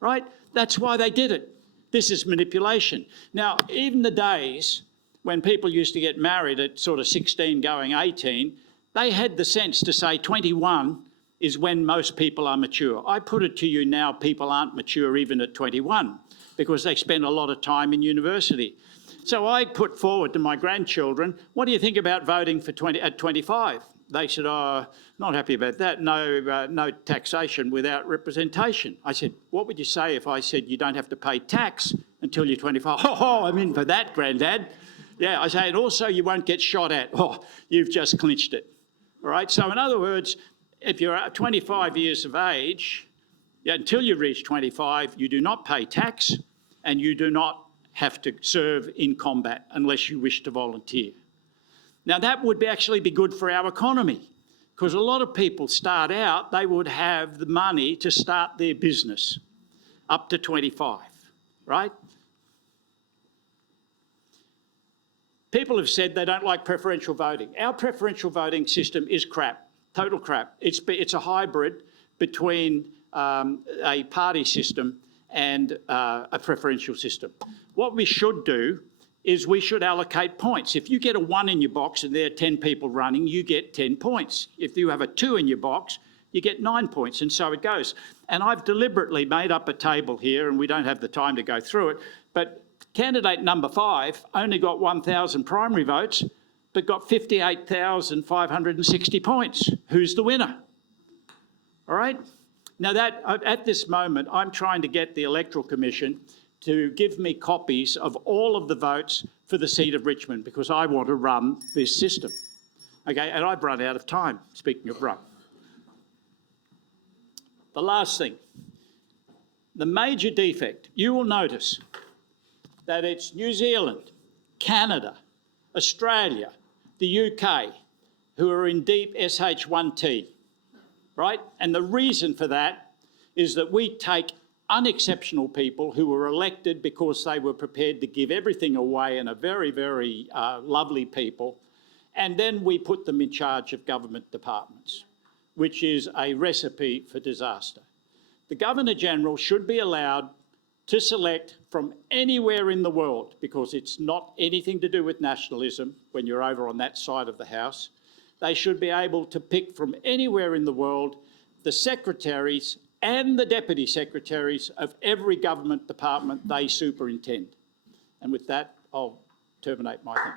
right? That's why they did it. This is manipulation. Now, even the days when people used to get married at sort of 16 going 18, they had the sense to say 21 is when most people are mature. I put it to you now, people aren't mature even at 21 because they spend a lot of time in university. So I put forward to my grandchildren, what do you think about voting for at 25? They said, oh, not happy about that. No taxation without representation. I said, what would you say if I said you don't have to pay tax until you're 25? Oh, I'm in for that, Grandad. Yeah, I say, and also you won't get shot at. Oh, you've just clinched it. All right, so in other words, if you're 25 years of age, until you reach 25, you do not pay tax and you do not have to serve in combat unless you wish to volunteer. Now that would actually be good for our economy because a lot of people start out, they would have the money to start their business up to 25, right? People have said they don't like preferential voting. Our preferential voting system is crap, total crap. It's a hybrid between a party system and a preferential system. What we should do is we should allocate points. If you get a 1 in your box and there are 10 people running, you get 10 points. If you have a 2 in your box, you get 9 points, and so it goes. And I've deliberately made up a table here, and we don't have the time to go through it, but candidate number 5 only got 1,000 primary votes, but got 58,560 points. Who's the winner? All right? Now that, at this moment, I'm trying to get the Electoral Commission to give me copies of all of the votes for the seat of Richmond because I want to run this system. Okay, and I've run out of time, speaking of run. The last thing, the major defect, you will notice that it's New Zealand, Canada, Australia, the UK, who are in deep SH1T, right? And the reason for that is that we take unexceptional people who were elected because they were prepared to give everything away and are very, very lovely people, and then we put them in charge of government departments, which is a recipe for disaster. The Governor-General should be allowed to select from anywhere in the world because it's not anything to do with nationalism when you're over on that side of the house. They should be able to pick from anywhere in the world the secretaries and the deputy secretaries of every government department they superintend. And with that, I'll terminate my thing.